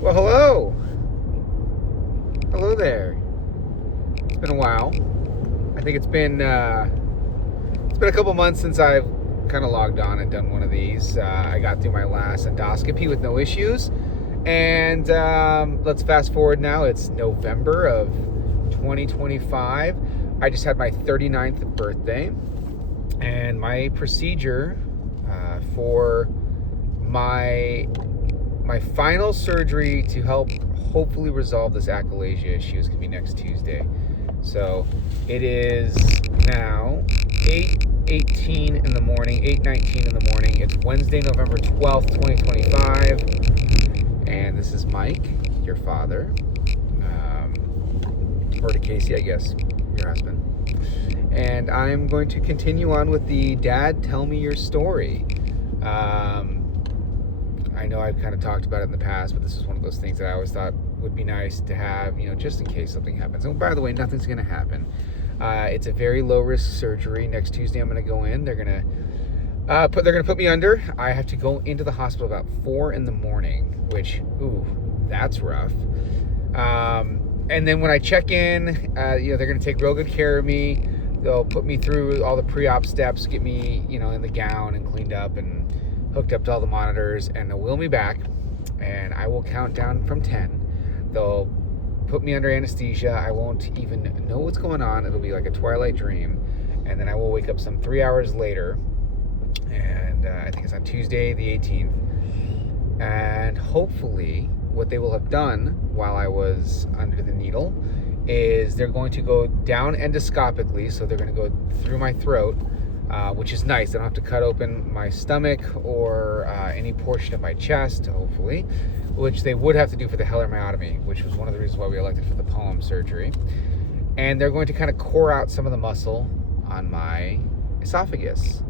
Well, hello. Hello there. It's been a while. I think it's been a couple months since I've kind of logged on and done one of these. I got through my last endoscopy with no issues. And let's fast forward now. It's November of 2025. I just had my 39th birthday. And my procedure for my final surgery to help hopefully resolve this achalasia issue is going to be next Tuesday. So it is now 8:18 in the morning, 8:19 in the morning. It's Wednesday, November 12th, 2025. And this is Mike, your father. Or to Casey, I guess, your husband. And I'm going to continue on with the Dad, Tell Me Your Story. I know I've kind of talked about it in the past, but this is one of those things that I always thought would be nice to have, just in case something happens. And by the way, nothing's going to happen. It's a very low risk surgery. Next Tuesday, I'm going to go in. They're going to put me under. I have to go into the hospital about 4 in the morning, which, that's rough. And then when I check in, they're going to take real good care of me. They'll put me through all the pre-op steps, get me, in the gown and cleaned up and hooked up to all the monitors, and they'll wheel me back, and I will count down from 10. They'll put me under anesthesia. I won't even know what's going on. It'll be like a twilight dream, and then I will wake up some 3 hours later, and I think it's on Tuesday the 18th, and hopefully what they will have done while I was under the needle is they're going to go down endoscopically, so they're going to go through my throat, which is nice. I don't have to cut open my stomach or any portion of my chest, hopefully, which they would have to do for the Heller myotomy, which was one of the reasons why we elected for the palm surgery. And they're going to kind of core out some of the muscle on my esophagus.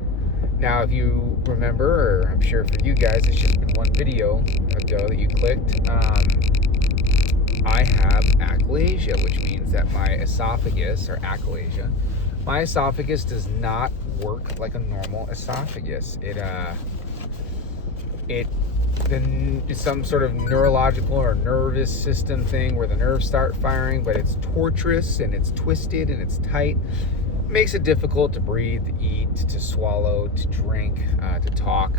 Now, if you remember, or I'm sure for you guys, it's just been one video ago that you clicked, I have achalasia, which means that my esophagus, or achalasia, my esophagus does not work like a normal esophagus. It's some sort of neurological or nervous system thing where the nerves start firing, but it's torturous and it's twisted and it's tight. It makes it difficult to breathe, to eat, to swallow, to drink, to talk.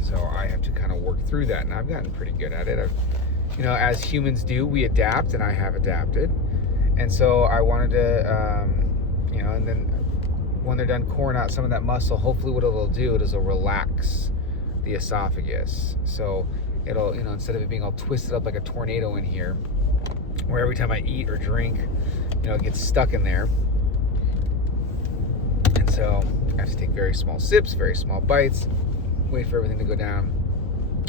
So I have to kind of work through that, and I've gotten pretty good at it. As humans do, we adapt, and I have adapted. And so I wanted to, and then when they're done coring out some of that muscle, hopefully what it'll do is it'll relax the esophagus. So it'll, instead of it being all twisted up like a tornado in here, where every time I eat or drink, it gets stuck in there. And so I have to take very small sips, very small bites, wait for everything to go down,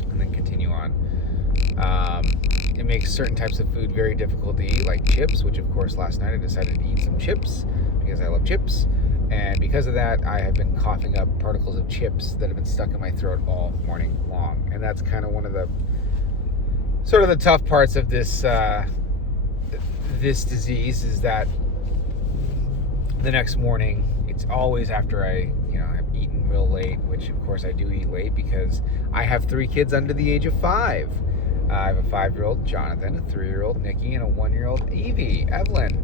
and then continue on. It makes certain types of food very difficult to eat, like chips, which of course last night I decided to eat some chips because I love chips. And because of that, I have been coughing up particles of chips that have been stuck in my throat all morning long. And that's kind of one of the sort of the tough parts of this this disease, is that the next morning, it's always after I have eaten real late, which of course I do eat late because I have 3 kids under the age of 5. I have a 5-year-old Jonathan, a 3-year-old Nikki, and a 1-year-old Evie, Evelyn.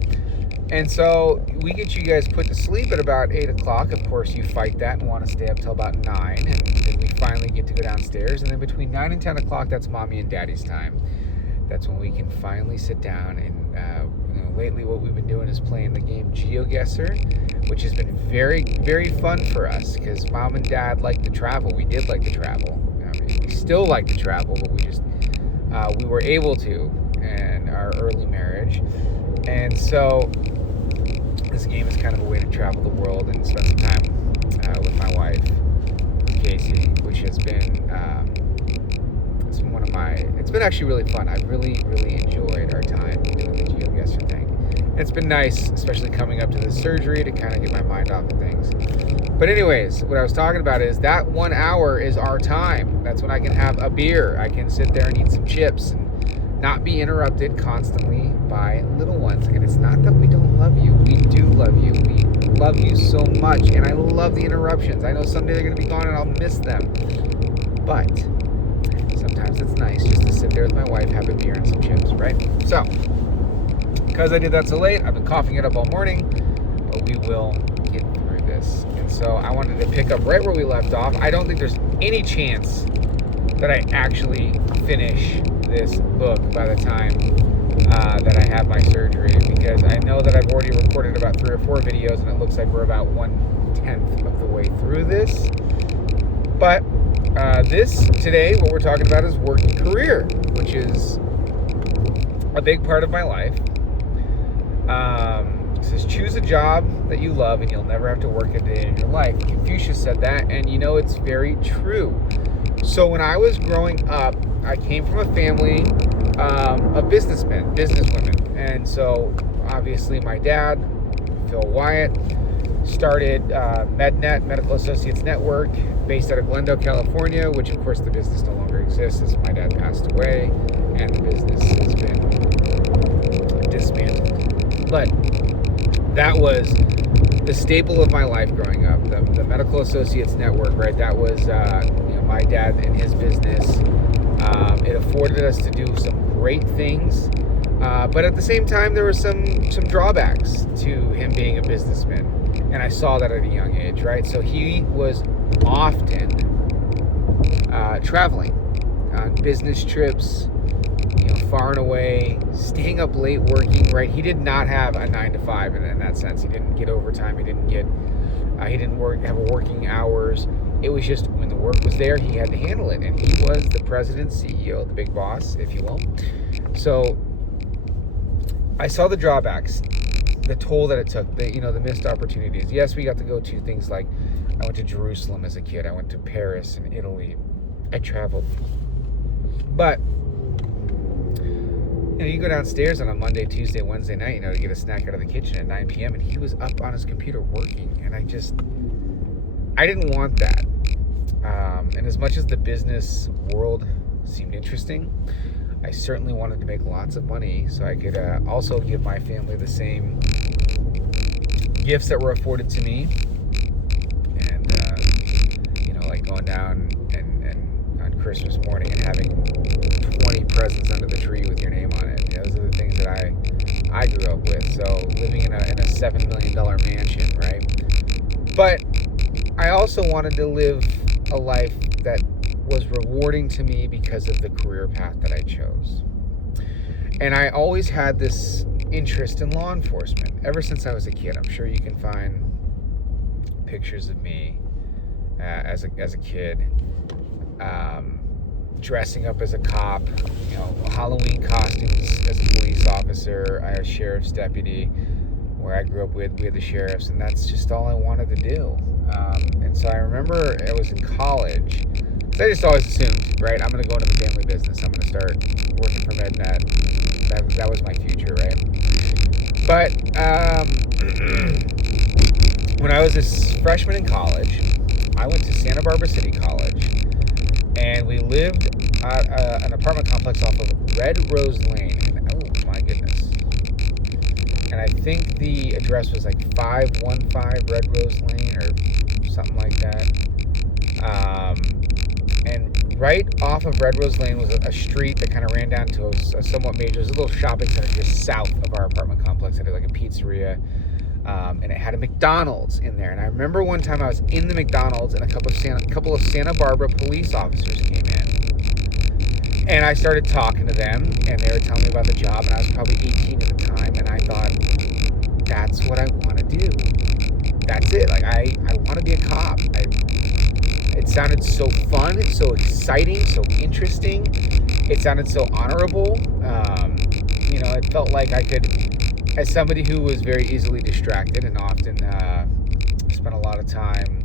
And so we get you guys put to sleep at about 8 o'clock. Of course, you fight that and want to stay up till about 9. And then we finally get to go downstairs. And then between 9 and 10 o'clock, that's mommy and daddy's time. That's when we can finally sit down. And lately what we've been doing is playing the game GeoGuessr, which has been very, very fun for us because mom and dad like to travel. We did like to travel. We still like to travel, but we were able to in our early marriage. And so this game is kind of a way to travel the world and spend some time with my wife, Casey, which has been it's been actually really fun. I've really, really enjoyed our time doing the GeoGuessr thing. And it's been nice, especially coming up to this surgery, to kind of get my mind off of things. But anyways, what I was talking about is that 1 hour is our time. That's when I can have a beer. I can sit there and eat some chips and not be interrupted constantly by little ones. And it's not that we don't love you. We do love you. We love you so much. And I love the interruptions. I know someday they're going to be gone and I'll miss them. But sometimes sometimes it's nice just to sit there with my wife, have a beer and some chips, right? So, because I did that so late, I've been coughing it up all morning, but we will get through this. And so I wanted to pick up right where we left off. I don't think there's any chance that I actually finish this book by the time that I have my surgery, because I know that I've already recorded about 3 or 4 videos, and it looks like we're about 1/10 of the way through this. But this today, what we're talking about is work and career, which is a big part of my life. It says, choose a job that you love and you'll never have to work a day in your life. Confucius said that, and it's very true. So when I was growing up, I came from a family of businesswomen. And so obviously my dad, Phil Wyatt, started MedNet, Medical Associates Network, based out of Glendale, California, which of course the business no longer exists as my dad passed away and the business has been dismantled. But that was the staple of my life growing up, the Medical Associates Network, right? That was my dad and his business. It afforded us to do some great things, but at the same time there were some drawbacks to him being a businessman, and I saw that at a young age, right? So he was often traveling on business trips, far and away, staying up late working, right? He did not have a 9 to 5 in that sense. He didn't get overtime. He didn't have working hours. It was just when the work was there, he had to handle it. And he was the president, CEO, the big boss, if you will. So I saw the drawbacks, the toll that it took, the missed opportunities. Yes, we got to go to things like, I went to Jerusalem as a kid. I went to Paris and Italy. I traveled. But you go downstairs on a Monday, Tuesday, Wednesday night, to get a snack out of the kitchen at 9 p.m. and he was up on his computer working. And I didn't want that. And as much as the business world seemed interesting, I certainly wanted to make lots of money so I could also give my family the same gifts that were afforded to me. And, like going down and on Christmas morning and having 20 presents under the tree with your name on it. Those are the things that I grew up with. So living in a $7 million mansion, right? But I also wanted to live a life that was rewarding to me because of the career path that I chose. And I always had this interest in law enforcement ever since I was a kid. I'm sure you can find pictures of me as a kid, dressing up as a cop, Halloween costumes as a police officer. I had a sheriff's deputy where I grew up with. We had the sheriffs, and that's just all I wanted to do. And so I remember I was in college. I just always assumed, right, I'm going to go into the family business. I'm going to start working for MedNet. That was my future, right? But when I was a freshman in college, I went to Santa Barbara City College, and we lived at an apartment complex off of Red Rose Lane. And, oh, my goodness. And I think the address was like 515 Red Rose Lane or something like that. And right off of Red Rose Lane was a street that kind of ran down to a somewhat major. There's a little shopping center just south of our apartment complex. It had like a pizzeria, and it had a McDonald's in there. And I remember one time I was in the McDonald's, and a couple of Santa Barbara police officers came in. And I started talking to them, and they were telling me about the job, and I was probably 18 at the time, and I thought, that's what I want to do. That's it. Like, I want to be a cop. It sounded so fun, so exciting, so interesting. It sounded so honorable. It felt like I could, as somebody who was very easily distracted and often spent a lot of time,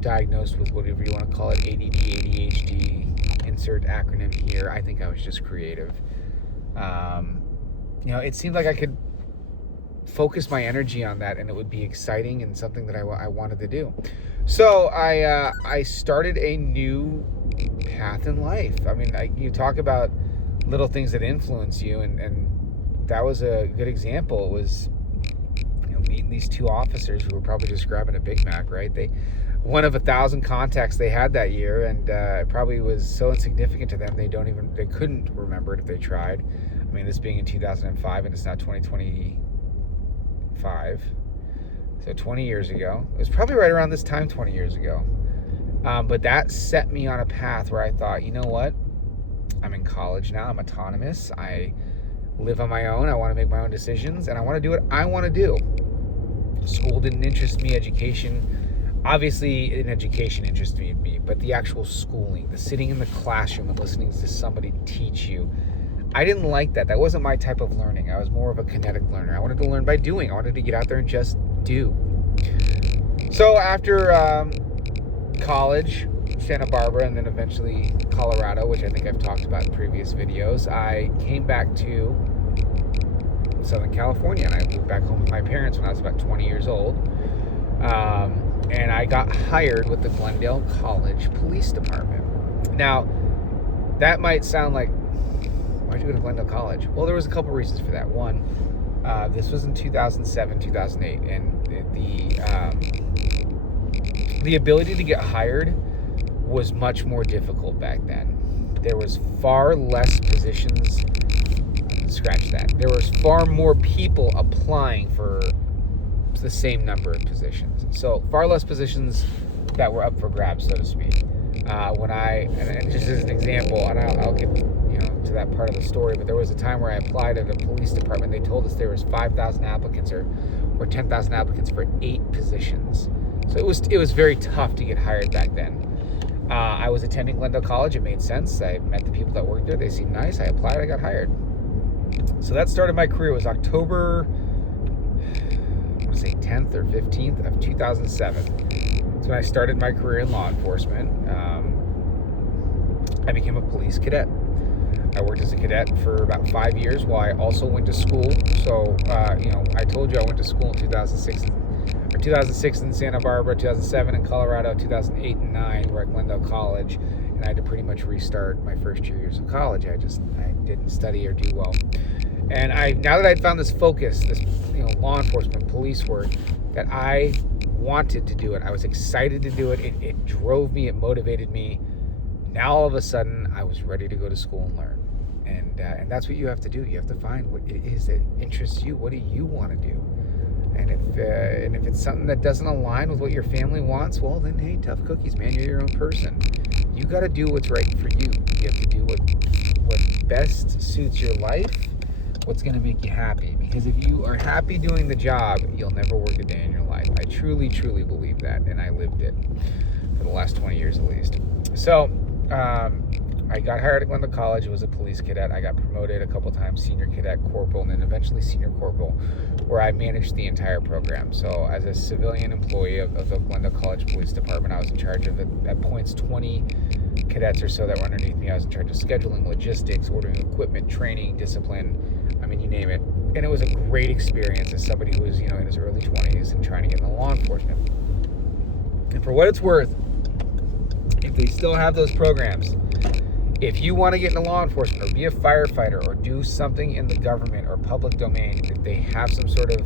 diagnosed with whatever you want to call it, ADD, ADHD, insert acronym here. I think I was just creative. It seemed like I could focus my energy on that, and it would be exciting and something that I wanted to do. So I started a new path in life. I mean, you talk about little things that influence you, and that was a good example. It was meeting these two officers who were probably just grabbing a Big Mac, right? one of 1,000 contacts they had that year, and it probably was so insignificant to them they couldn't remember it if they tried. I mean, this being in 2005, and it's now 2025, so 20 years ago. It was probably right around this time 20 years ago. But that set me on a path where I thought, you know what? I'm in college now. I'm autonomous. I live on my own. I want to make my own decisions, and I want to do what I want to do. School didn't interest me. Education, obviously, an education interested me, but the actual schooling, the sitting in the classroom and listening to somebody teach you, I didn't like that. That wasn't my type of learning. I was more of a kinetic learner. I wanted to learn by doing. I wanted to get out there and just do. So after college, Santa Barbara, and then eventually Colorado, which I think I've talked about in previous videos, I came back to Southern California, and I moved back home with my parents when I was about 20 years old. And I got hired with the Glendale College Police Department. Now, that might sound like, why'd you go to Glendale College? Well, there was a couple reasons for that. One, this was in 2007, 2008, and the ability to get hired was much more difficult back then. There was far less positions. Scratch that. There was far more people applying for the same number of positions. So far less positions that were up for grabs, so to speak. And just as an example, and I'll get to that part of the story, but there was a time where I applied at a police department. They told us there was 5,000 applicants or 10,000 applicants for 8 positions. So it was very tough to get hired back then. I was attending Glendale College. It made sense. I met the people that worked there. They seemed nice. I applied. I got hired. So that started my career. It was October, I want to say 10th or 15th of 2007. That's when I started my career in law enforcement. I became a police cadet. I worked as a cadet for about 5 years while I also went to school. So, I told you I went to school in 2006 in Santa Barbara, 2007 in Colorado, 2008 and 9 were at Glendale College, and I had to pretty much restart my first 2 years of college. I didn't study or do well. And now that I'd found this focus, this law enforcement, police work, that I wanted to do it. I was excited to do it. It drove me. It motivated me. Now all of a sudden, I was ready to go to school and learn. And that's what you have to do. You have to find what it is that interests you. What do you want to do? And if it's something that doesn't align with what your family wants, well, then hey, tough cookies, man. You're your own person. You got to do what's right for you. You have to do what best suits your life, what's going to make you happy. Because if you are happy doing the job, you'll never work a day in your life. I truly, truly believe that, and I lived it for the last 20 years at least. So I got hired at Glendale College. I was a police cadet. I got promoted a couple times, senior cadet, corporal, and then eventually senior corporal, where I managed the entire program. So as a civilian employee of the Glendale College Police Department, I was in charge of, at points, 20 cadets or so that were underneath me. I was in charge of scheduling, logistics, ordering equipment, training, discipline, I mean, you name it. And it was a great experience as somebody who was, in his early 20s and trying to get into law enforcement. And for what it's worth, if they still have those programs, if you want to get into law enforcement or be a firefighter or do something in the government or public domain, if they have some sort of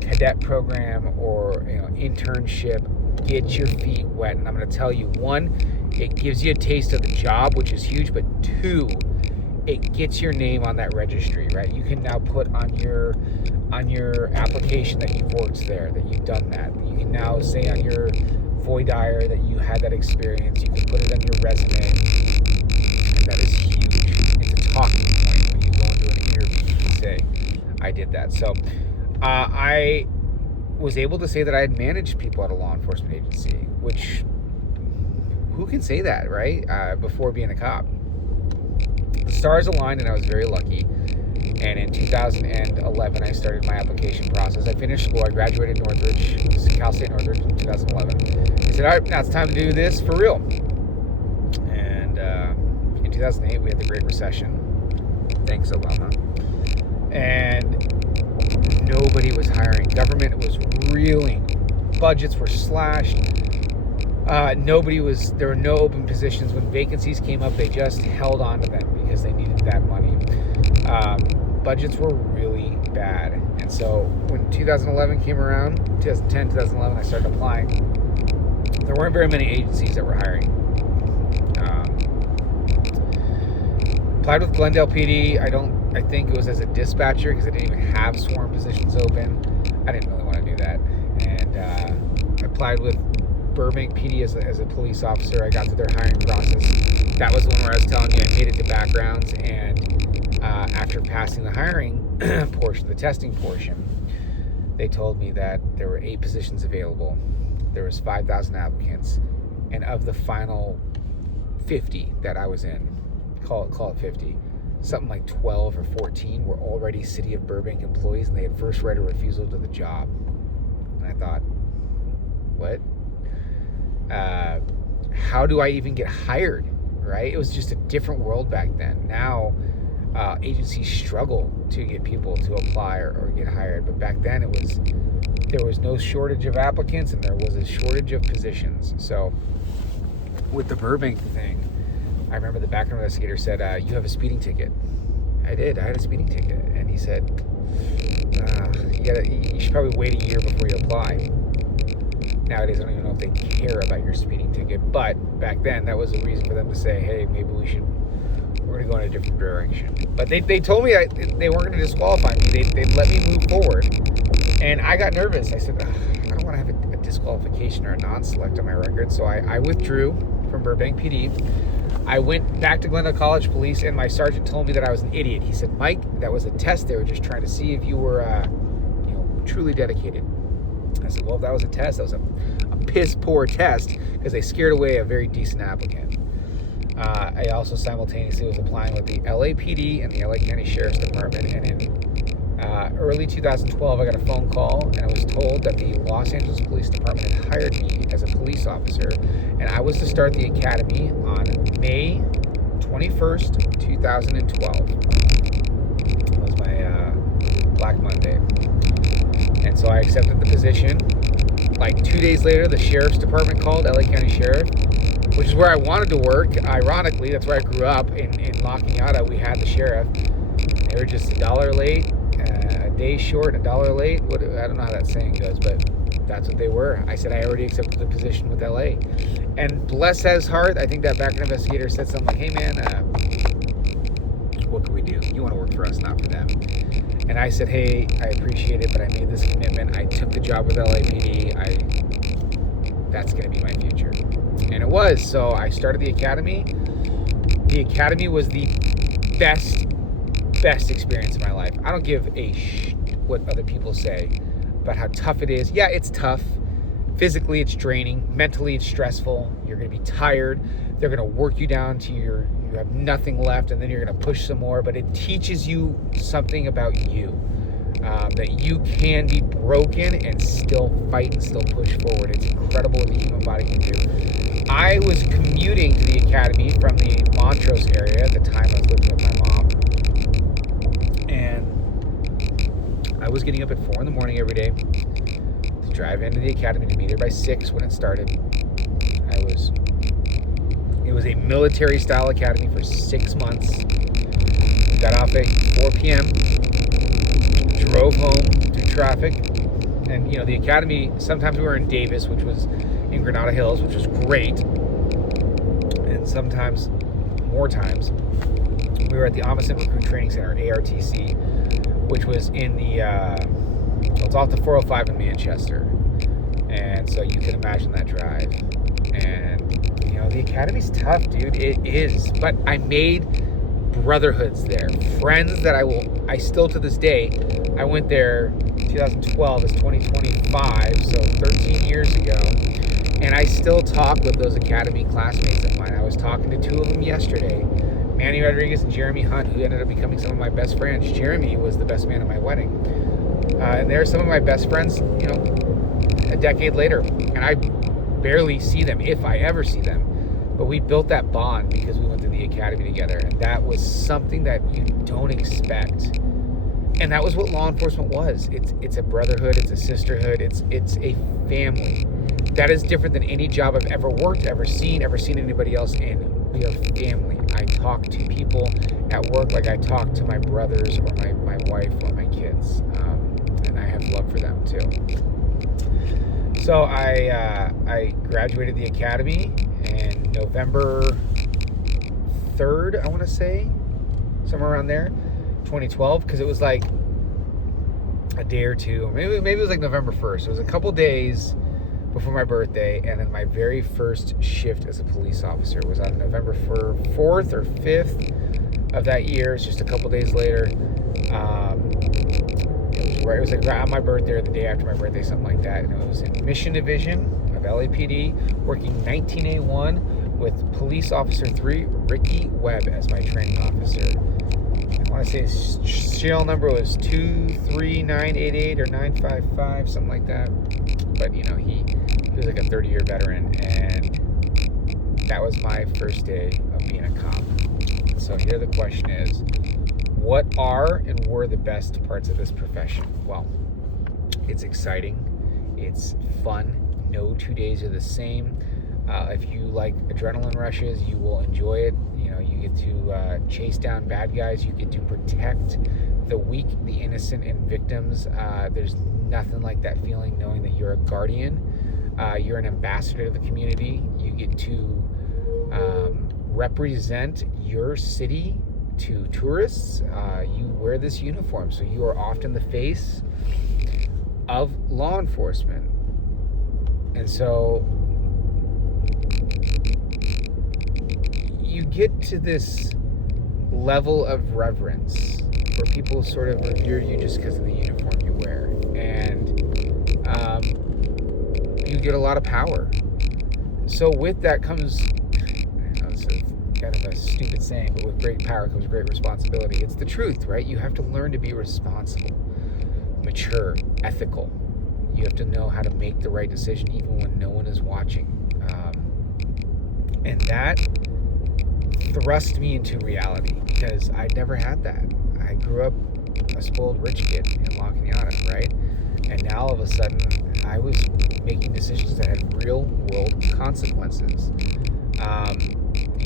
cadet program or internship, get your feet wet. And I'm going to tell you, 1, it gives you a taste of the job, which is huge, but 2, it gets your name on that registry, right? You can now put on your application that you've worked there, that you've done that. You can now say on your Voidire that you had that experience. You can put it on your resume, and that is huge. It's a talking point when you go into an interview. You can say, I did that. So I was able to say that I had managed people at a law enforcement agency, which, who can say that, right? Before being a cop. The stars aligned, and I was very lucky. And in 2011, I started my application process. I finished school. I graduated Northridge, Cal State Northridge in 2011. I said, all right, now it's time to do this for real. And in 2008, we had the Great Recession. Thanks, Obama. And nobody was hiring. Government was reeling. Budgets were slashed. There were no open positions. When vacancies came up, they just held on to them because they needed that money. Budgets were really bad. And so when 2011 came around, 2010, 2011, I started applying. there weren't very many agencies that were hiring. Applied with Glendale PD. I think it was as a dispatcher because they didn't even have sworn positions open. I didn't really want to do that. And I applied with Burbank PD as a police officer. I got through their hiring process. That was the one where I was telling you I made it to backgrounds. And after passing the hiring portion, the testing portion, they told me that there were 8 positions available. There was 5,000 applicants. And of the final 50 that I was in, call it 50, something like 12 or 14 were already City of Burbank employees, and they had first right of refusal to the job. And I thought, what? How do I even get hired, right? It was just a different world back then. Now, agencies struggle to get people to apply or get hired. But back then, there was no shortage of applicants, and there was a shortage of positions. So with the Burbank thing, I remember the background investigator said, you have a speeding ticket. I did. I had a speeding ticket. And he said, you should probably wait a year before you apply. Nowadays, I don't even know if they care about your speeding ticket. But back then, that was a reason for them to say, hey, maybe we're going to go in a different direction. But they told me they weren't going to disqualify me. They'd let me move forward. And I got nervous. I said, I don't want to have a disqualification or a non-select on my record. So I withdrew from Burbank PD. I went back to Glendale College Police, and my sergeant told me that I was an idiot. He said, Mike, that was a test. They were just trying to see if you were truly dedicated. I said, well, if that was a test, that was a piss poor test because they scared away a very decent applicant. I also simultaneously was applying with the LAPD and the LA County Sheriff's Department, and in early 2012, I got a phone call, and I was told that the Los Angeles Police Department had hired me as a police officer, and I was to start the academy on May 21st, 2012. That was my Black Monday. And so I accepted the position. Like 2 days later, the Sheriff's Department called, LA County Sheriff, which is where I wanted to work. Ironically, that's where I grew up in La Cañada. We had the sheriff. They were just $1 late, a day short, $1 late. I don't know how that saying goes, but that's what they were. I said I already accepted the position with LA. And bless his heart, I think that background investigator said something like, hey man, what can we do? You want to work for us, not for them. And I said, hey, I appreciate it, but I made this commitment. I took the job with LAPD. That's going to be my future. And it was. So I started the academy. The academy was the best experience of my life. I don't give a what other people say about how tough it is. Yeah, it's tough. Physically, it's draining. Mentally, it's stressful. You're going to be tired. They're going to work you down to you have nothing left, and then you're going to push some more. But it teaches you something about you, that you can be broken and still fight and still push forward. It's incredible what the human body can do. I was commuting to the academy from the Montrose area at the time. I was living with my mom, and I was getting up at 4 in the morning every day to drive into the academy to be there by 6 when it started. It was a military-style academy for 6 months. We got off at 4 p.m., drove home through traffic, and the academy, sometimes we were in Davis, which was in Granada Hills, which was great, and sometimes, more times, we were at the Omison Recruit Training Center, ARTC, which was in it's off the 405 in Manchester, and so you can imagine that drive. And the academy's tough, dude. It is. But I made brotherhoods there. Friends that I still to this day, I went there 2012 is 2025, so 13 years ago. And I still talk with those academy classmates of mine. I was talking to 2 of them yesterday. Manny Rodriguez and Jeremy Hunt, who ended up becoming some of my best friends. Jeremy was the best man at my wedding. And they're some of my best friends, a decade later. And I barely see them, if I ever see them. But we built that bond because we went to the academy together, and that was something that you don't expect. And that was what law enforcement was. It's a brotherhood, it's a sisterhood, it's a family. That is different than any job I've ever worked, ever seen anybody else in. We are family. I talk to people at work like I talk to my brothers or my wife or my kids, and I have love for them too. So I graduated the academy in November 3rd, I want to say, somewhere around there, 2012, because it was like a day or two, maybe it was like November 1st. It was a couple days before my birthday, and then my very first shift as a police officer was on November 4th or 5th of that year. It's just a couple days later. It was like on my birthday or the day after my birthday, something like that. And it was in Mission Division of LAPD, working 19A1 with Police Officer 3, Ricky Webb, as my training officer. I want to say his serial number was 23988 or 955, something like that. But, he was like a 30-year veteran, and that was my first day of being a cop. So here the question is, what are and were the best parts of this profession? Well, it's exciting. It's fun. No 2 days are the same. If you like adrenaline rushes, you will enjoy it. You get to chase down bad guys. You get to protect the weak, the innocent, and victims. There's nothing like that feeling knowing that you're a guardian. You're an ambassador to the community. You get to represent your city to tourists. You wear this uniform, so you are often the face of law enforcement. And so you get to this level of reverence where people sort of revere you just because of the uniform you wear. And you get a lot of power. So with that comes, it's kind of a stupid saying, but with great power comes great responsibility. It's the truth, right? You have to learn to be responsible, mature, ethical. You have to know how to make the right decision even when no one is watching. And that thrust me into reality because I never had that. I grew up a spoiled rich kid in La Cañada, right? And now all of a sudden I was making decisions that had real world consequences.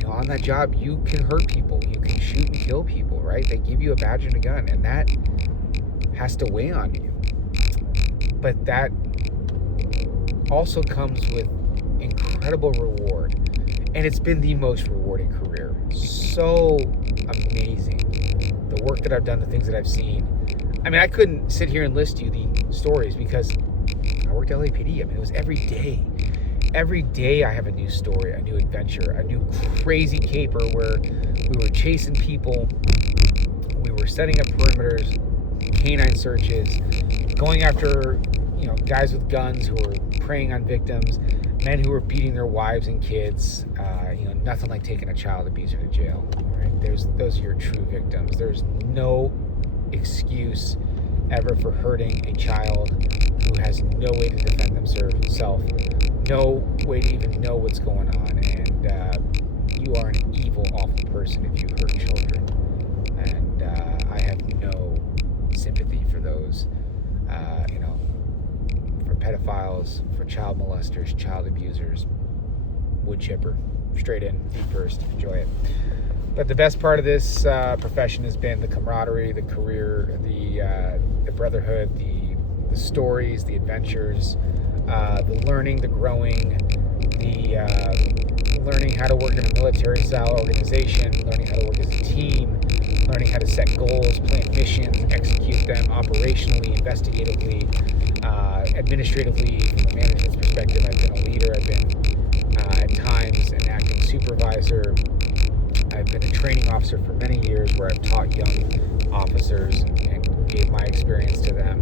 On that job, you can hurt people, you can shoot and kill people, right? They give you a badge and a gun, and that has to weigh on you. But that also comes with incredible reward. And it's been the most rewarding career. So amazing. The work that I've done, the things that I've seen. I mean, I couldn't sit here and list you the stories because I worked at LAPD. I mean, it was every day. Every day I have a new story, a new adventure, a new crazy caper where we were chasing people, we were setting up perimeters, canine searches, going after, guys with guns who were preying on victims, men who were beating their wives and kids. Nothing like taking a child abuser to jail. Right? Those are your true victims. There's no excuse ever for hurting a child who has no way to defend themselves, no way to even know what's going on, and you are an evil, awful person if you hurt children. And I have no sympathy for those, for pedophiles, for child molesters, child abusers. Wood chipper, straight in, feet first, enjoy it. But the best part of this profession has been the camaraderie, the career, the brotherhood, the stories, the adventures, the learning, the growing, the learning how to work in a military-style organization, learning how to work as a team, learning how to set goals, plan missions, execute them operationally, investigatively, administratively. From a management's perspective, I've been a leader. I've been at times an acting supervisor. I've been a training officer for many years where I've taught young officers and gave my experience to them.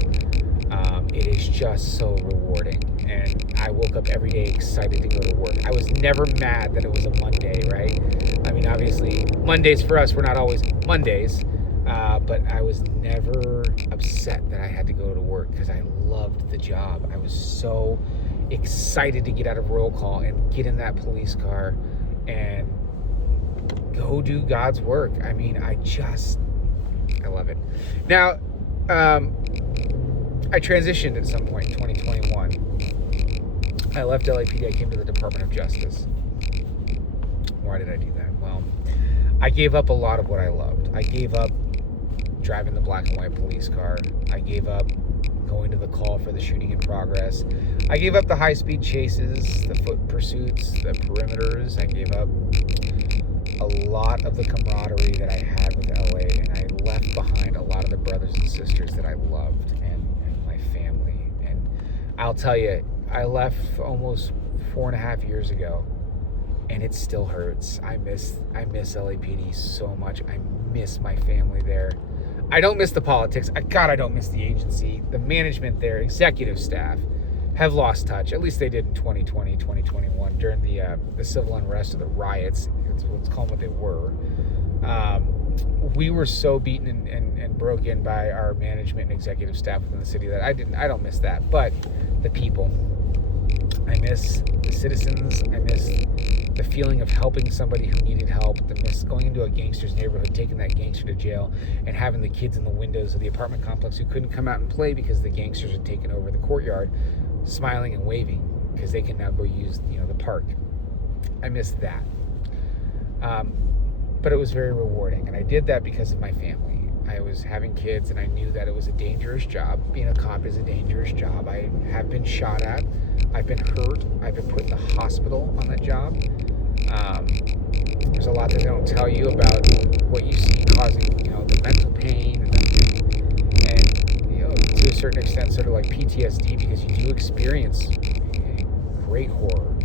It is just so rewarding, and I woke up every day excited to go to work. I was never mad that it was a Monday, right? I mean, obviously, Mondays for us were not always Mondays, but I was never upset that I had to go to work because I loved the job. I was so excited to get out of roll call and get in that police car and go do God's work. I mean, I love it. Now, I transitioned at some point in 2021. I left LAPD. I came to the Department of Justice. Why did I do that? Well, I gave up a lot of what I loved. I gave up driving the black and white police car. I gave up going to the call for the shooting in progress. I gave up the high-speed chases, the foot pursuits, the perimeters. I gave up a lot of the camaraderie that I had with LA, and I left behind a lot of the brothers and sisters that I loved and my family. And I'll tell you, I left almost 4.5 years ago, and it still hurts. I miss LAPD so much. I miss my family there. I don't miss the politics. God, I don't miss the agency. The management there, executive staff, have lost touch. At least they did in 2020, 2021 during the civil unrest or the riots. Let's call them what they were. We were so beaten and broken by our management and executive staff within the city that I don't miss that. But the people, I miss the citizens. I miss the feeling of helping somebody who needed help. I miss going into a gangster's neighborhood, taking that gangster to jail, and having the kids in the windows of the apartment complex who couldn't come out and play because the gangsters had taken over the courtyard, smiling and waving because they can now go use the park. I miss that. But it was very rewarding, and I did that because of my family. I was having kids, and I knew that it was a dangerous job. Being a cop is a dangerous job. I have been shot at. I've been hurt. I've been put in the hospital on that job. There's a lot that they don't tell you about what you see causing, the mental pain and to a certain extent, sort of like PTSD, because you do experience great horror.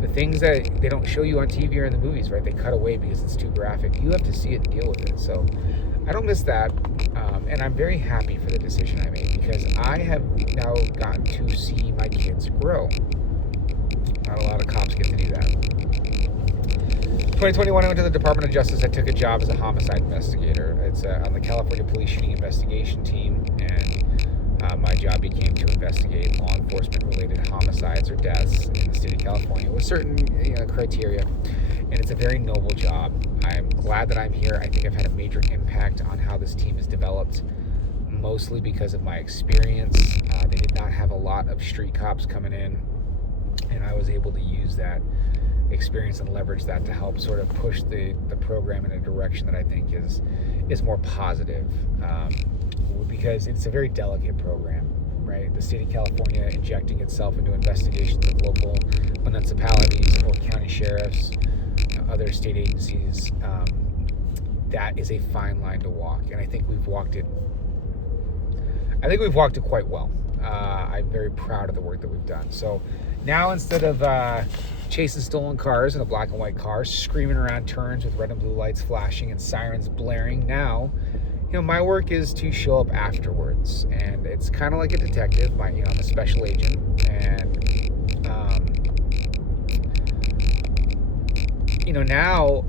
The things that they don't show you on TV or in the movies, right? They cut away because it's too graphic. You have to see it and deal with it. So I don't miss that. And I'm very happy for the decision I made because I have now gotten to see my kids grow. Not a lot of cops get to do that. 2021, I went to the Department of Justice. I took a job as a homicide investigator. It's on the California Police Shooting Investigation Team, and my job became to investigate law enforcement-related homicides or deaths in the state of California with certain criteria, and it's a very noble job. I'm glad that I'm here. I think I've had a major impact on how this team is developed, mostly because of my experience. They did not have a lot of street cops coming in, and I was able to use that experience and leverage that to help sort of push the program in a direction that I think is more positive, because it's a very delicate program, right? The state of California injecting itself into investigations of local municipalities or county sheriffs, other state agencies, that is a fine line to walk, and I think we've walked it quite well. I'm very proud of the work that we've done. So now, instead of chasing stolen cars in a black and white car, screaming around turns with red and blue lights flashing and sirens blaring, now, my work is to show up afterwards. And it's kind of like a detective. I'm a special agent, and now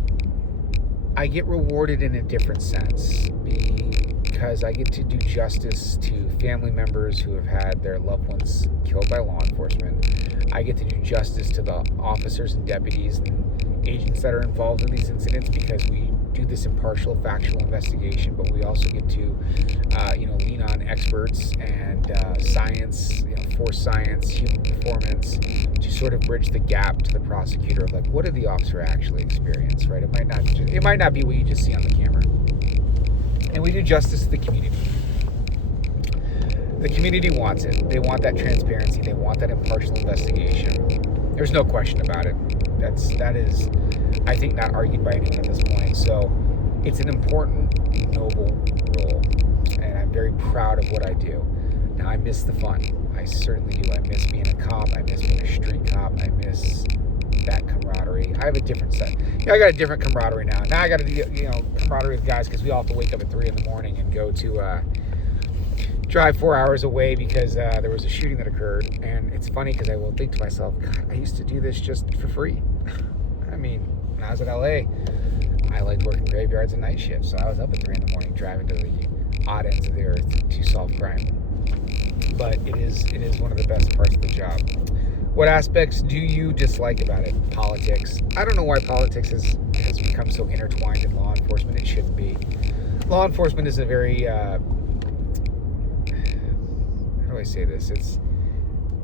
I get rewarded in a different sense because I get to do justice to family members who have had their loved ones killed by law enforcement. I get to do justice to the officers and deputies and agents that are involved in these incidents because we do this impartial, factual investigation, but we also get to, lean on experts and science, force science, human performance, to sort of bridge the gap to the prosecutor of what did the officer actually experience, right? It might not be what you just see on the camera. And we do justice to the community. The community wants it. They want that transparency. They want that impartial investigation. There's no question about it. That is, I think, not argued by anyone at this point. So it's an important, noble role, and I'm very proud of what I do. Now, I miss the fun. I certainly do. I miss being a cop. I miss being a street cop. I miss that camaraderie. I have a different set. I got a different camaraderie now. Now I got to do, camaraderie with guys because we all have to wake up at 3 a.m. and go to drive 4 hours away because there was a shooting that occurred. And it's funny because I will think to myself, God, I used to do this just for free. I mean, when I was at LA, I liked working graveyards and night shifts. So I was up at 3 a.m. driving to the odd ends of the earth to solve crime. But it is one of the best parts of the job. What aspects do you dislike about it? Politics. I don't know why politics has become so intertwined in law enforcement. It shouldn't be. Law enforcement is a very, how do I say this?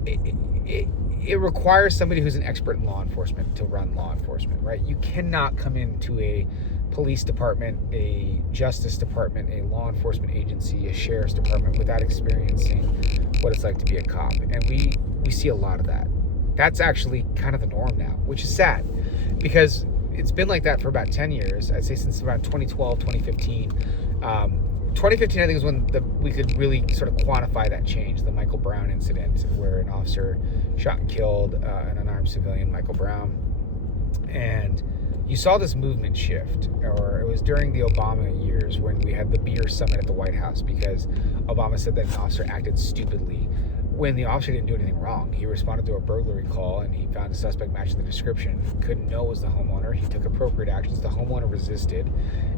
It requires somebody who's an expert in law enforcement to run law enforcement, right? You cannot come into a police department, a justice department, a law enforcement agency, a sheriff's department without experiencing what it's like to be a cop. And we see a lot of that. That's actually kind of the norm now, which is sad because it's been like that for about 10 years. I'd say since around 2012, 2015. 2015, I think, is when we could really sort of quantify that change. The Michael Brown incident, where an officer shot and killed an unarmed civilian, Michael Brown. And you saw this movement shift, or it was during the Obama years when we had the beer summit at the White House because Obama said that an officer acted stupidly when the officer didn't do anything wrong. He responded to a burglary call and he found a suspect matching the description. Couldn't know it was the homeowner. He took appropriate actions. The homeowner resisted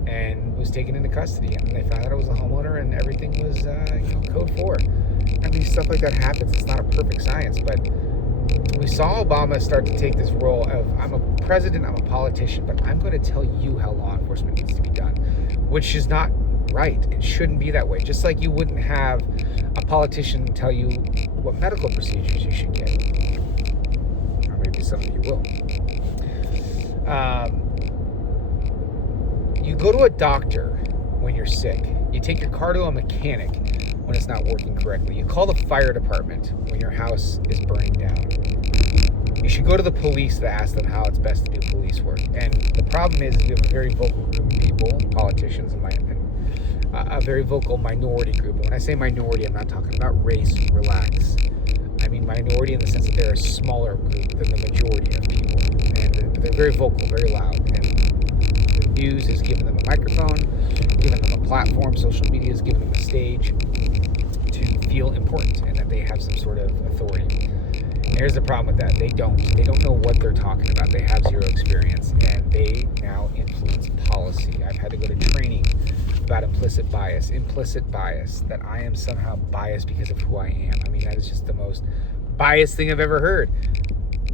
and was taken into custody. And they found out it was the homeowner and everything was code 4. I mean, stuff like that happens. It's not a perfect science, but we saw Obama start to take this role of, I'm a president, I'm a politician, but I'm going to tell you how law enforcement needs to be done, which is not right. It shouldn't be that way. Just like you wouldn't have a politician tell you what medical procedures you should get. Or maybe some of you will. You go to a doctor when you're sick. You take your car to a mechanic when it's not working correctly. You call the fire department when your house is burning down. You should go to the police to ask them how it's best to do police work. And the problem is we have a very vocal group of people, politicians in my opinion, a very vocal minority group. And when I say minority, I'm not talking about race, relax. I mean minority in the sense that they're a smaller group than the majority of people. And they're very vocal, very loud. And the news has given them a microphone, given them a platform, social media has given them a stage to feel important and that they have some sort of authority. And here's the problem with that. They don't know what they're talking about. They have zero experience and they now influence policy. I've had to go to training about implicit bias, that I am somehow biased because of who I am. I mean, that is just the most biased thing I've ever heard.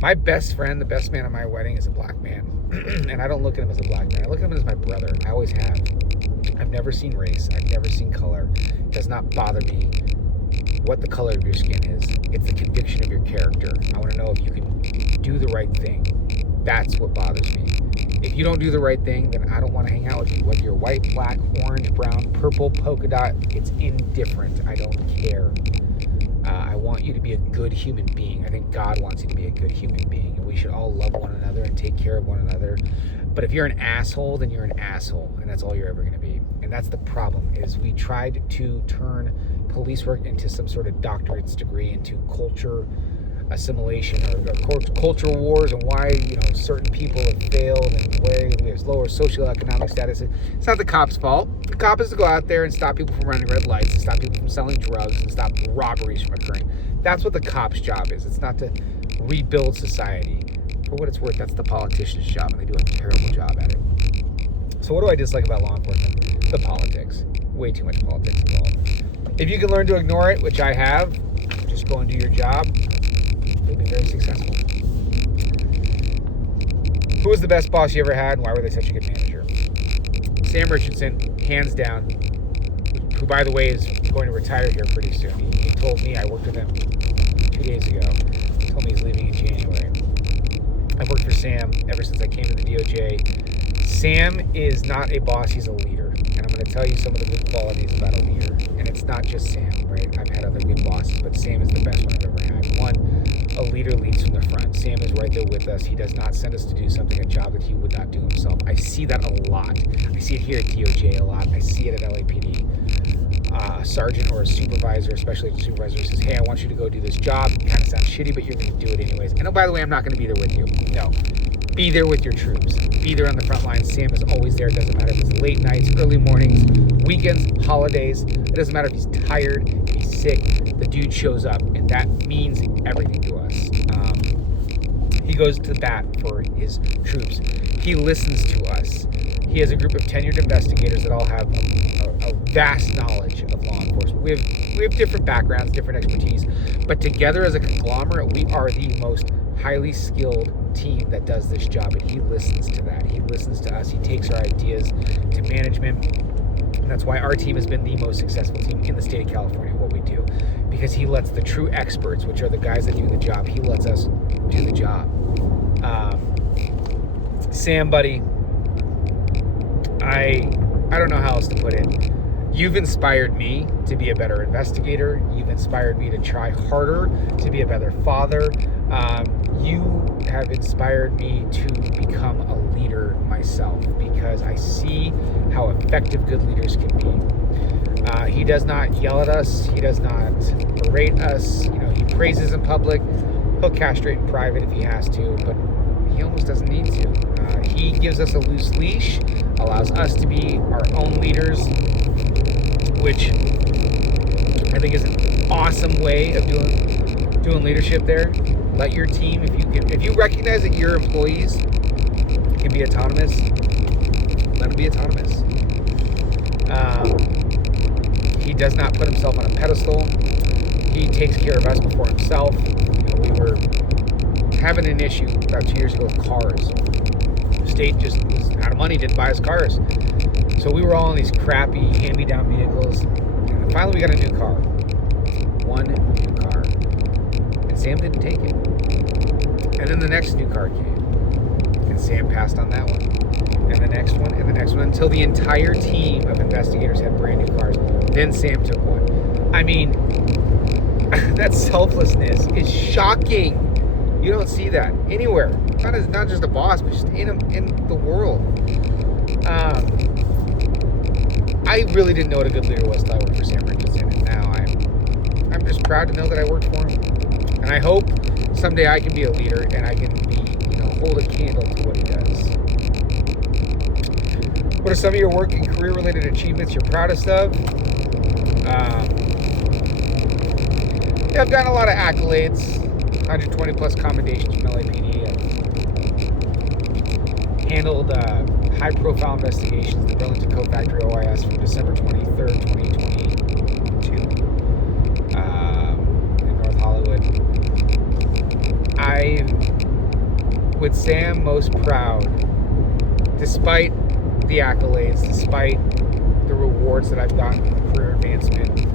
My best friend, the best man at my wedding, is a black man. And I don't look at him as a black man. I look at him as my brother. I always have. I've never seen race. I've never seen color. It does not bother me what the color of your skin is. It's the conviction of your character. I want to know if you can do the right thing. That's what bothers me. If you don't do the right thing, then I don't want to hang out with you. Whether you're white, black, orange, brown, purple, polka dot, it's indifferent. I don't care. I want you to be a good human being. I think God wants you to be a good human being. And we should all love one another and take care of one another. But if you're an asshole, then you're an asshole. And that's all you're ever going to be. And that's the problem, is we tried to turn police work into some sort of doctorate's degree, into culture assimilation or cultural wars, and why certain people have failed and why there's lower socioeconomic status. It's not the cop's fault. The cop is to go out there and stop people from running red lights, and stop people from selling drugs, and stop robberies from occurring. That's what the cop's job is. It's not to rebuild society. For what it's worth, that's the politician's job, and they do a terrible job at it. So what do I dislike about law enforcement? The politics. Way too much politics involved. If you can learn to ignore it, which I have, just go and do your job, you'll be very successful. Who was the best boss you ever had, and why were they such a good manager? Sam Richardson, hands down, who, by the way, is going to retire here pretty soon. He told me, I worked with him 2 days ago. He told me he's leaving in January. I've worked for Sam ever since I came to the DOJ. Sam is not a boss, he's a leader. And I'm going to tell you some of the good qualities about a leader. And it's not just Sam, right? I've had other good bosses, but Sam is the best one I've ever had. One, a leader leads from the front. Sam is right there with us. He does not send us to do something, a job that he would not do himself. I see that a lot. I see it here at DOJ a lot. I see it at LAPD. A sergeant or a supervisor, especially a supervisor, says, hey, I want you to go do this job. It kind of sounds shitty, but you're going to do it anyways. And oh, by the way, I'm not going to be there with you. No. Be there with your troops. Be there on the front lines. Sam is always there. It doesn't matter if it's late nights, early mornings, weekends, holidays. It doesn't matter if he's tired, if he's sick. The dude shows up, and that means everything to us. He goes to bat for his troops. He listens to us. He has a group of tenured investigators that all have a vast knowledge of law enforcement. We have different backgrounds, different expertise, but together as a conglomerate, we are the most highly skilled team that does this job, and he listens to that. He listens to us. He takes our ideas to management. And that's why our team has been the most successful team in the state of California at what we do, because he lets the true experts, which are the guys that do the job, he lets us do the job. Sam, buddy, I don't know how else to put it. You've inspired me to be a better investigator. You've inspired me to try harder, to be a better father. You have inspired me to become a leader myself, because I see how effective good leaders can be. He does not yell at us. He does not berate us. He praises in public. He'll castrate in private if he has to, but he almost doesn't need to. He gives us a loose leash, allows us to be our own leaders, which I think is an awesome way of doing leadership there. Let your team, if you recognize that your employees can be autonomous, let them be autonomous. He does not put himself on a pedestal. He takes care of us before himself. We were having an issue about 2 years ago with cars. The state just was out of money, didn't buy us cars. So we were all in these crappy hand-me-down vehicles. And finally we got a new car. One new car. And Sam didn't take it. And then the next new car came. And Sam passed on that one. And the next one, and the next one, until the entire team of investigators had brand new cars. Then Sam took one. I mean, that selflessness is shocking. You don't see that anywhere. Not just a boss, but just in the world. I really didn't know what a good leader was until I worked for Sam Richardson, and now I'm just proud to know that I worked for him. And I hope someday I can be a leader and I can hold a candle to what he does. What are some of your work and career related achievements you're proudest of? I've gotten a lot of accolades, 120 plus commendations from LAPD. I've handled high profile investigations, the Burlington Coat Factory OIS from December 23rd, 2022 in North Hollywood. I, with Sam, most proud, despite the accolades, despite the rewards that I've gotten in career advancement.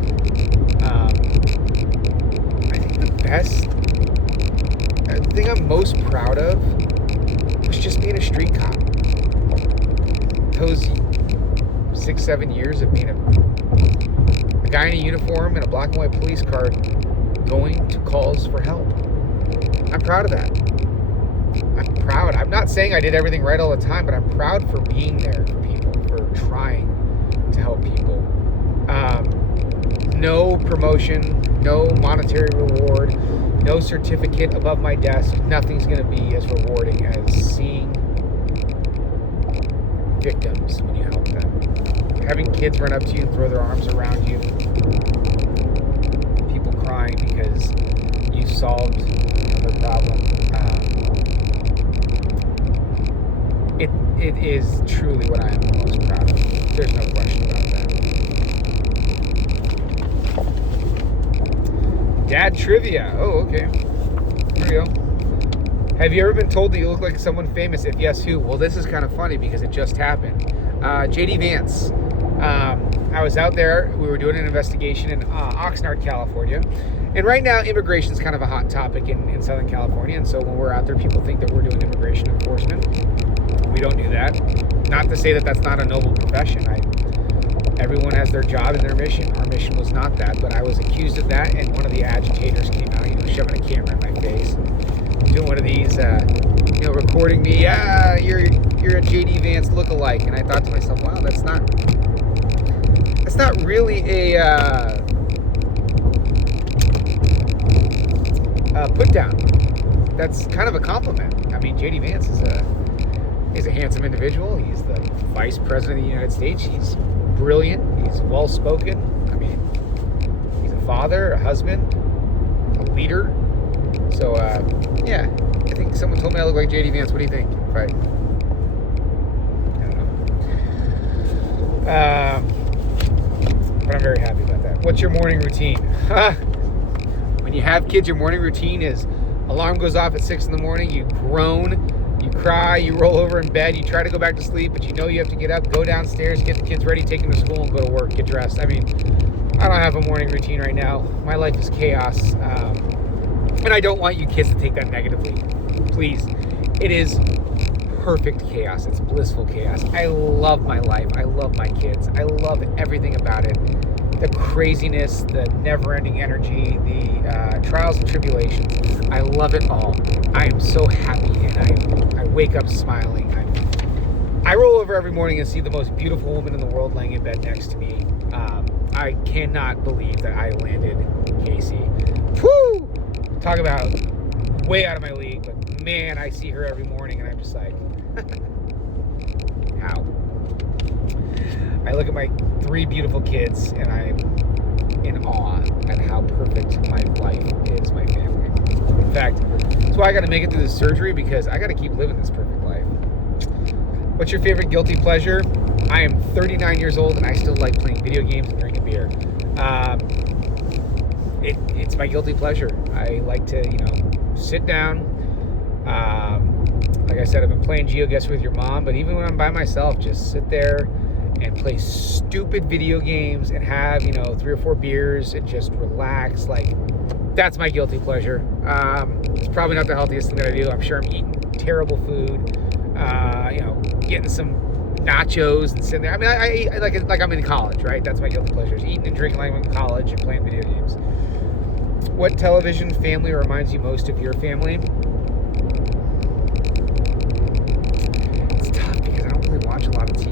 I think the thing I'm most proud of was just being a street cop. Those 6-7 years of being a guy in a uniform in a black and white police car going to calls for help. I'm proud of that. I'm proud. I'm not saying I did everything right all the time, but I'm proud for being there for people, for trying to help people. No promotion, no monetary reward, no certificate above my desk. Nothing's going to be as rewarding as seeing victims when you help them. Having kids run up to you and throw their arms around you. People crying because you solved their problem. It is truly what I am the most proud of. There's no question about that. Dad trivia. Oh, okay. Here we go. Have you ever been told that you look like someone famous? If yes, who? Well, this is kind of funny because it just happened. JD Vance. I was out there. We were doing an investigation in Oxnard, California. And right now, immigration is kind of a hot topic in Southern California. And so when we're out there, people think that we're doing immigration enforcement. We don't do that. Not to say that that's not a noble profession. Everyone has their job and their mission. Our mission was not that, but I was accused of that, and one of the agitators came out, shoving a camera in my face, doing one of these, recording me. You're a JD Vance lookalike, and I thought to myself, wow, that's not really a put down. That's kind of a compliment. I mean, JD Vance is a handsome individual. He's the Vice President of the United States. He's brilliant. He's well-spoken. I mean, he's a father, a husband, a leader. So, yeah. I think someone told me I look like JD Vance. What do you think? Right? I don't know. But I'm very happy about that. What's your morning routine? When you have kids, your morning routine is alarm goes off at 6 in the morning, you groan, you cry, you roll over in bed, you try to go back to sleep, but you have to get up, go downstairs, get the kids ready, take them to school, and go to work, get dressed. I mean, I don't have a morning routine right now. My life is chaos. And I don't want you kids to take that negatively. Please. It is perfect chaos. It's blissful chaos. I love my life. I love my kids. I love everything about it. The craziness, the never-ending energy, the trials and tribulations. I love it all. I am so happy, and I wake up smiling. I roll over every morning and see the most beautiful woman in the world laying in bed next to me. I cannot believe that I landed Casey. Woo! Talk about way out of my league, but man, I see her every morning and I'm just like, how? I look at my 3 beautiful kids and I'm in awe at how perfect my life is, my family. In fact, that's why I got to make it through this surgery, because I got to keep living this perfect life. What's your favorite guilty pleasure? I am 39 years old and I still like playing video games and drinking beer. It's my guilty pleasure. I like to, sit down. Like I said, I've been playing GeoGuessr with your mom, but even when I'm by myself, just sit there and play stupid video games and have, 3 or 4 beers and just relax. Like, that's my guilty pleasure. It's probably not the healthiest thing that I do. I'm sure I'm eating terrible food, getting some nachos and sitting there. I mean, I eat like I'm in college, right? That's my guilty pleasure, is eating and drinking like I'm in college and playing video games. What television family reminds you most of your family? It's tough because I don't really watch a lot of TV.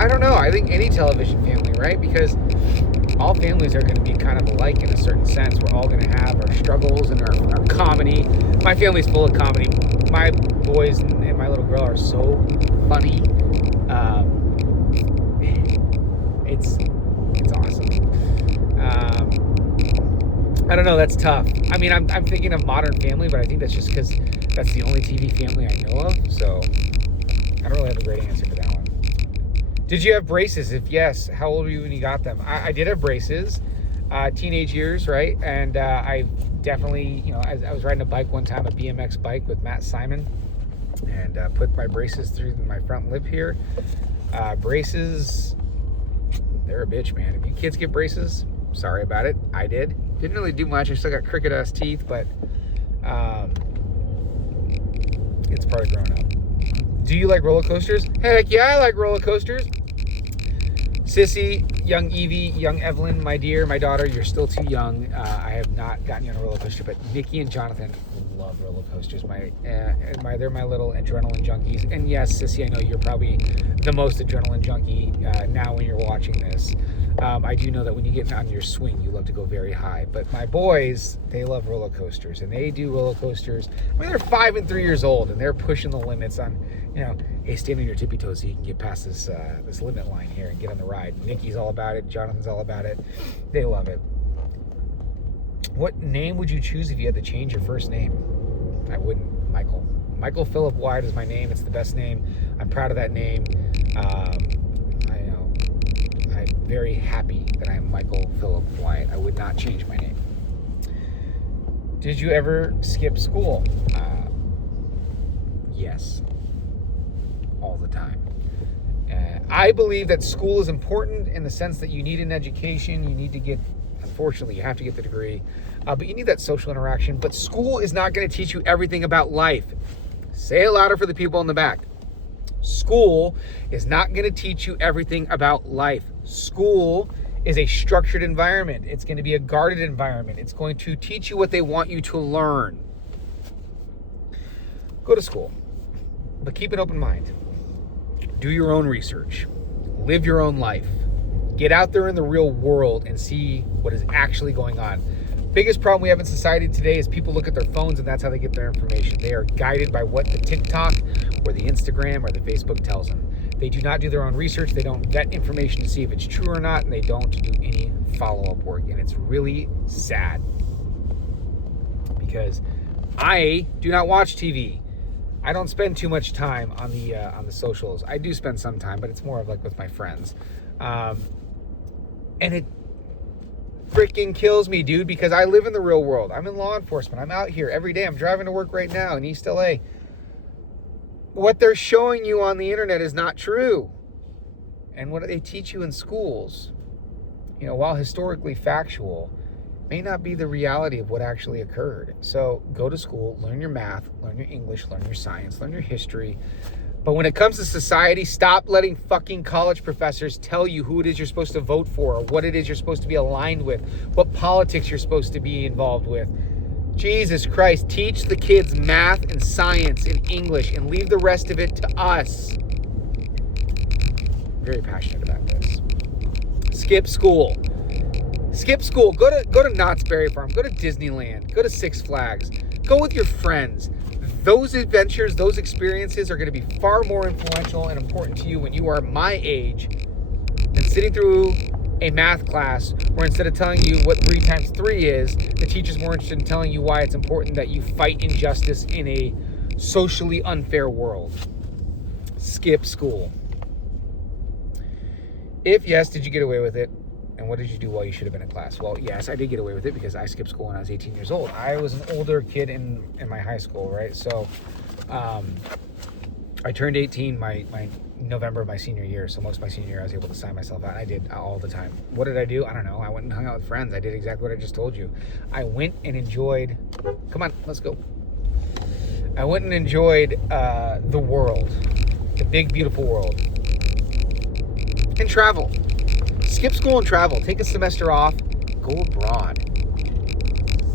I don't know. I think any television family, right? Because all families are going to be kind of alike in a certain sense. We're all going to have our struggles and our comedy. My family's full of comedy. My boys and my little girl are so funny. It's awesome. I don't know. That's tough. I mean, I'm thinking of Modern Family, but I think that's just because that's the only TV family I know of. So I don't really have a great answer for that one. Did you have braces? If yes, how old were you when you got them? I did have braces, teenage years, right? And I definitely, I was riding a bike one time, a BMX bike with Matt Simon, and put my braces through my front lip here. Braces, they're a bitch, man. If you kids get braces, sorry about it. I did. Didn't really do much. I still got crooked ass teeth, but it's part of growing up. Do you like roller coasters? Heck yeah, I like roller coasters. Sissy, young Evie, young Evelyn, my dear, my daughter, you're still too young. I have not gotten you on a roller coaster, but Nikki and Jonathan love roller coasters. They're my little adrenaline junkies. And yes, Sissy, I know you're probably the most adrenaline junkie now when you're watching this. I do know that when you get on your swing, you love to go very high. But my boys, they love roller coasters, and they do roller coasters. I mean, they're 5 and 3 years old, and they're pushing the limits on, hey, stand on your tippy toes so you can get past this limit line here and get on the ride. Nikki's all about it. Jonathan's all about it. They love it. What name would you choose if you had to change your first name? I wouldn't. Michael. Michael Philip Wyatt is my name. It's the best name. I'm proud of that name. I'm very happy that I am Michael Philip Wyatt. I would not change my name. Did you ever skip school? Yes. All the time. I believe that school is important in the sense that you need an education. You need to get, unfortunately, you have to get the degree. But you need that social interaction. But school is not going to teach you everything about life. Say it louder for the people in the back. School is not going to teach you everything about life. School is a structured environment. It's going to be a guarded environment. It's going to teach you what they want you to learn. Go to school, but keep an open mind. Do your own research. Live your own life. Get out there in the real world and see what is actually going on. Biggest problem we have in society today is people look at their phones and that's how they get their information. They are guided by what the TikTok or the Instagram or the Facebook tells them. They do not do their own research. They don't vet information to see if it's true or not, and they don't do any follow-up work. And it's really sad because I do not watch TV. I don't spend too much time on the socials. I do spend some time, but it's more of like with my friends. And it freaking kills me, dude, because I live in the real world. I'm in law enforcement. I'm out here every day. I'm driving to work right now in East LA. What they're showing you on the internet is not true. And what they teach you in schools, while historically factual, may not be the reality of what actually occurred. So go to school, learn your math, learn your English, learn your science, learn your history. But when it comes to society, stop letting fucking college professors tell you who it is you're supposed to vote for, or what it is you're supposed to be aligned with, what politics you're supposed to be involved with. Jesus Christ, teach the kids math and science and English and leave the rest of it to us. I'm very passionate about this. Skip school. Skip school. Go to Knott's Berry Farm. Go to Disneyland. Go to Six Flags. Go with your friends. Those adventures, those experiences are going to be far more influential and important to you when you are my age than sitting through a math class where instead of telling you what 3 times 3 is, the teacher's more interested in telling you why it's important that you fight injustice in a socially unfair world. Skip school. If yes, did you get away with it? And what did you do while you should have been in class? Well, yes, I did get away with it because I skipped school when I was 18 years old. I was an older kid in my high school, right? So I turned 18 my November of my senior year. So most of my senior year, I was able to sign myself out. And I did all the time. What did I do? I don't know. I went and hung out with friends. I did exactly what I just told you. I went and enjoyed... Come on, let's go. I went and enjoyed the world. The big, beautiful world. And travel. Skip school and travel. Take a semester off. Go abroad.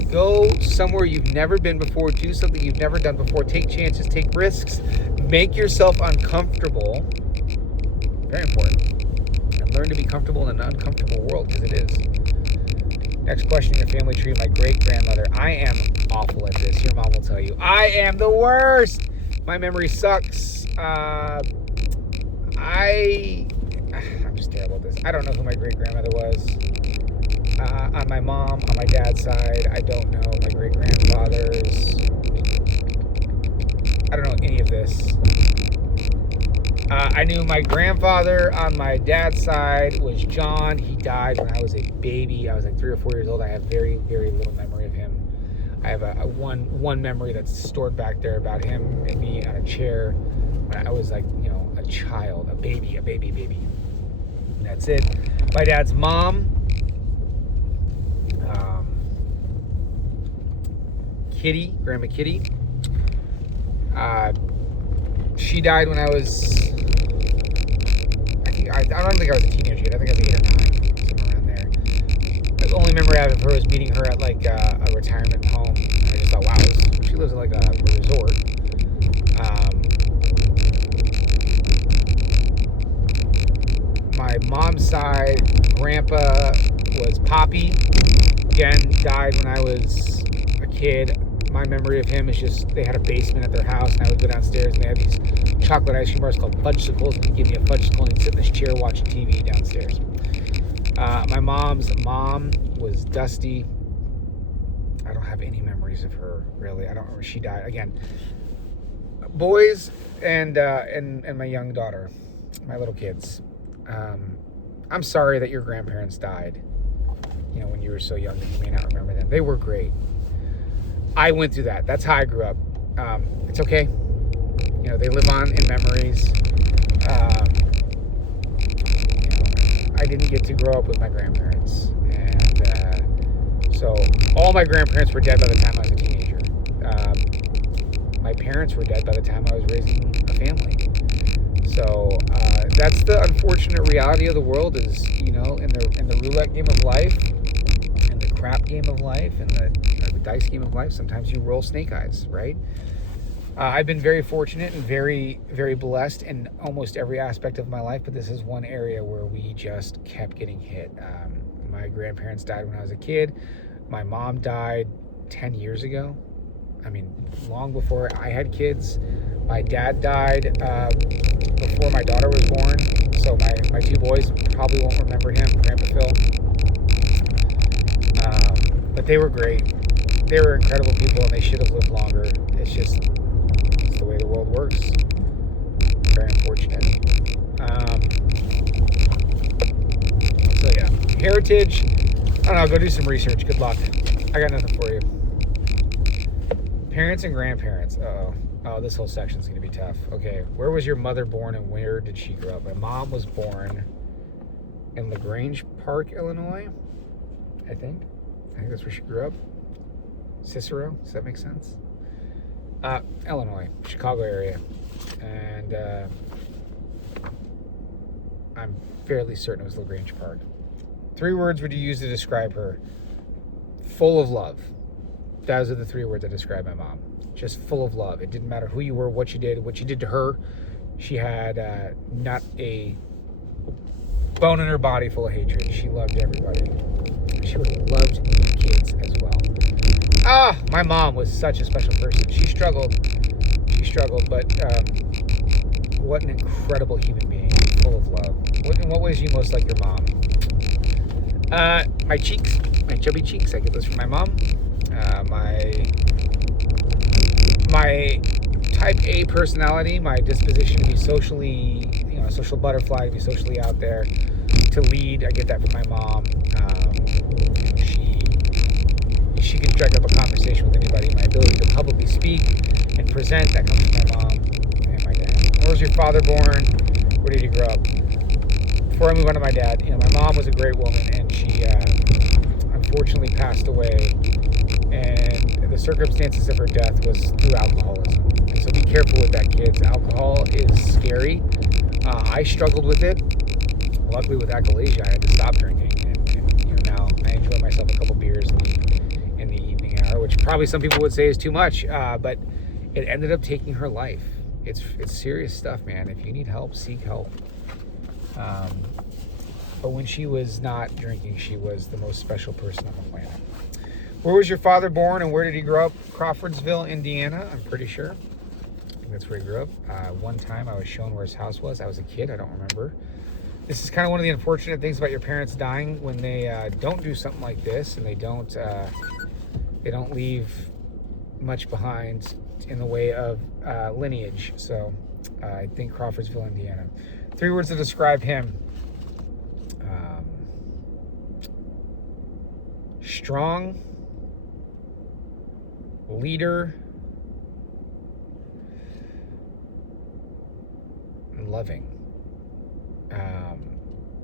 Go somewhere you've never been before. Do something you've never done before. Take chances. Take risks. Make yourself uncomfortable. Very important. And learn to be comfortable in an uncomfortable world, because it is. Next question in your family tree. My great-grandmother. I am awful at this. Your mom will tell you. I am the worst. My memory sucks. I'm just terrible at this. I don't know who my great-grandmother was. On my mom, on my dad's side, I don't know my great-grandfathers. I don't know any of this. I knew my grandfather on my dad's side was John. He died when I was a baby. I was like 3 or 4 years old. I have very, very little memory of him. I have a one memory that's stored back there about him and me on a chair when I was like, a child, a baby. And that's it. My dad's mom, Kitty, Grandma Kitty. She died when I was, I don't think I was a teenager yet. I think I was 8 or 9, somewhere around there. The only memory I have of her was meeting her at like a retirement home. And I just thought, wow, she lives at like a resort. My mom's side, Grandpa was Poppy. Again, died when I was a kid. My memory of him is just they had a basement at their house, and I would go downstairs, and they had these chocolate ice cream bars called fudgesicles, and he'd give me a fudgesicle, and he'd sit in this chair watching TV downstairs. My mom's mom was Dusty. I don't have any memories of her, really. I don't remember. She died. Again, boys and my young daughter, my little kids. I'm sorry that your grandparents died, when you were so young that you may not remember them. They were great. I went through that. That's how I grew up. It's okay. They live on in memories. I didn't get to grow up with my grandparents. And so all my grandparents were dead by the time I was a teenager. My parents were dead by the time I was raising a family. So that's the unfortunate reality of the world is, in the roulette game of life, and the crap game of life, and the dice game of life, sometimes you roll snake eyes, right? I've been very fortunate and very, very blessed in almost every aspect of my life, but this is one area where we just kept getting hit. My grandparents died when I was a kid. My mom died 10 years ago. I mean, long before I had kids. My dad died before my daughter was born, so my 2 boys probably won't remember him, Grandpa Phil. But they were great. They were incredible people, and they should have lived longer. It's the way the world works. Very unfortunate. So yeah, heritage. I don't know. Go do some research. Good luck. I got nothing for you. Parents and grandparents. Oh, this whole section's going to be tough. Okay, where was your mother born and where did she grow up? My mom was born in LaGrange Park, Illinois, I think. I think that's where she grew up. Cicero, does that make sense? Illinois, Chicago area. And I'm fairly certain it was LaGrange Park. 3 words would you use to describe her? Full of love. Those are the 3 words that describe my mom. Just full of love. It didn't matter who you were, what you did to her. She had not a bone in her body full of hatred. She loved everybody. She would have loved you kids as well. My mom was such a special person. She struggled, but what an incredible human being, full of love. In what ways do you most like your mom? My cheeks, my chubby cheeks. I get those from my mom. My type A personality, my disposition to be socially, a social butterfly, to be socially out there, to lead. I get that from my mom. She can strike up a conversation with anybody. My ability to publicly speak and present, that comes from my mom and my dad. Where was your father born? Where did he grow up? Before I move on to my dad, my mom was a great woman, and she unfortunately passed away. And the circumstances of her death was through alcoholism. And so be careful with that, kids. Alcohol is scary. I struggled with it. Luckily, with achalasia, I had to stop drinking, and now I enjoy myself a couple beers in the evening hour, which probably some people would say is too much. But it ended up taking her life. It's serious stuff, man. If you need help, seek help. But when she was not drinking, she was the most special person on the planet. Where was your father born and where did he grow up? Crawfordsville, Indiana, I'm pretty sure. I think that's where he grew up. One time I was shown where his house was. I was a kid, I don't remember. This is kind of one of the unfortunate things about your parents dying when they don't do something like this, and they don't leave much behind in the way of lineage. So I think Crawfordsville, Indiana. 3 words to describe him. Strong, leader, and loving.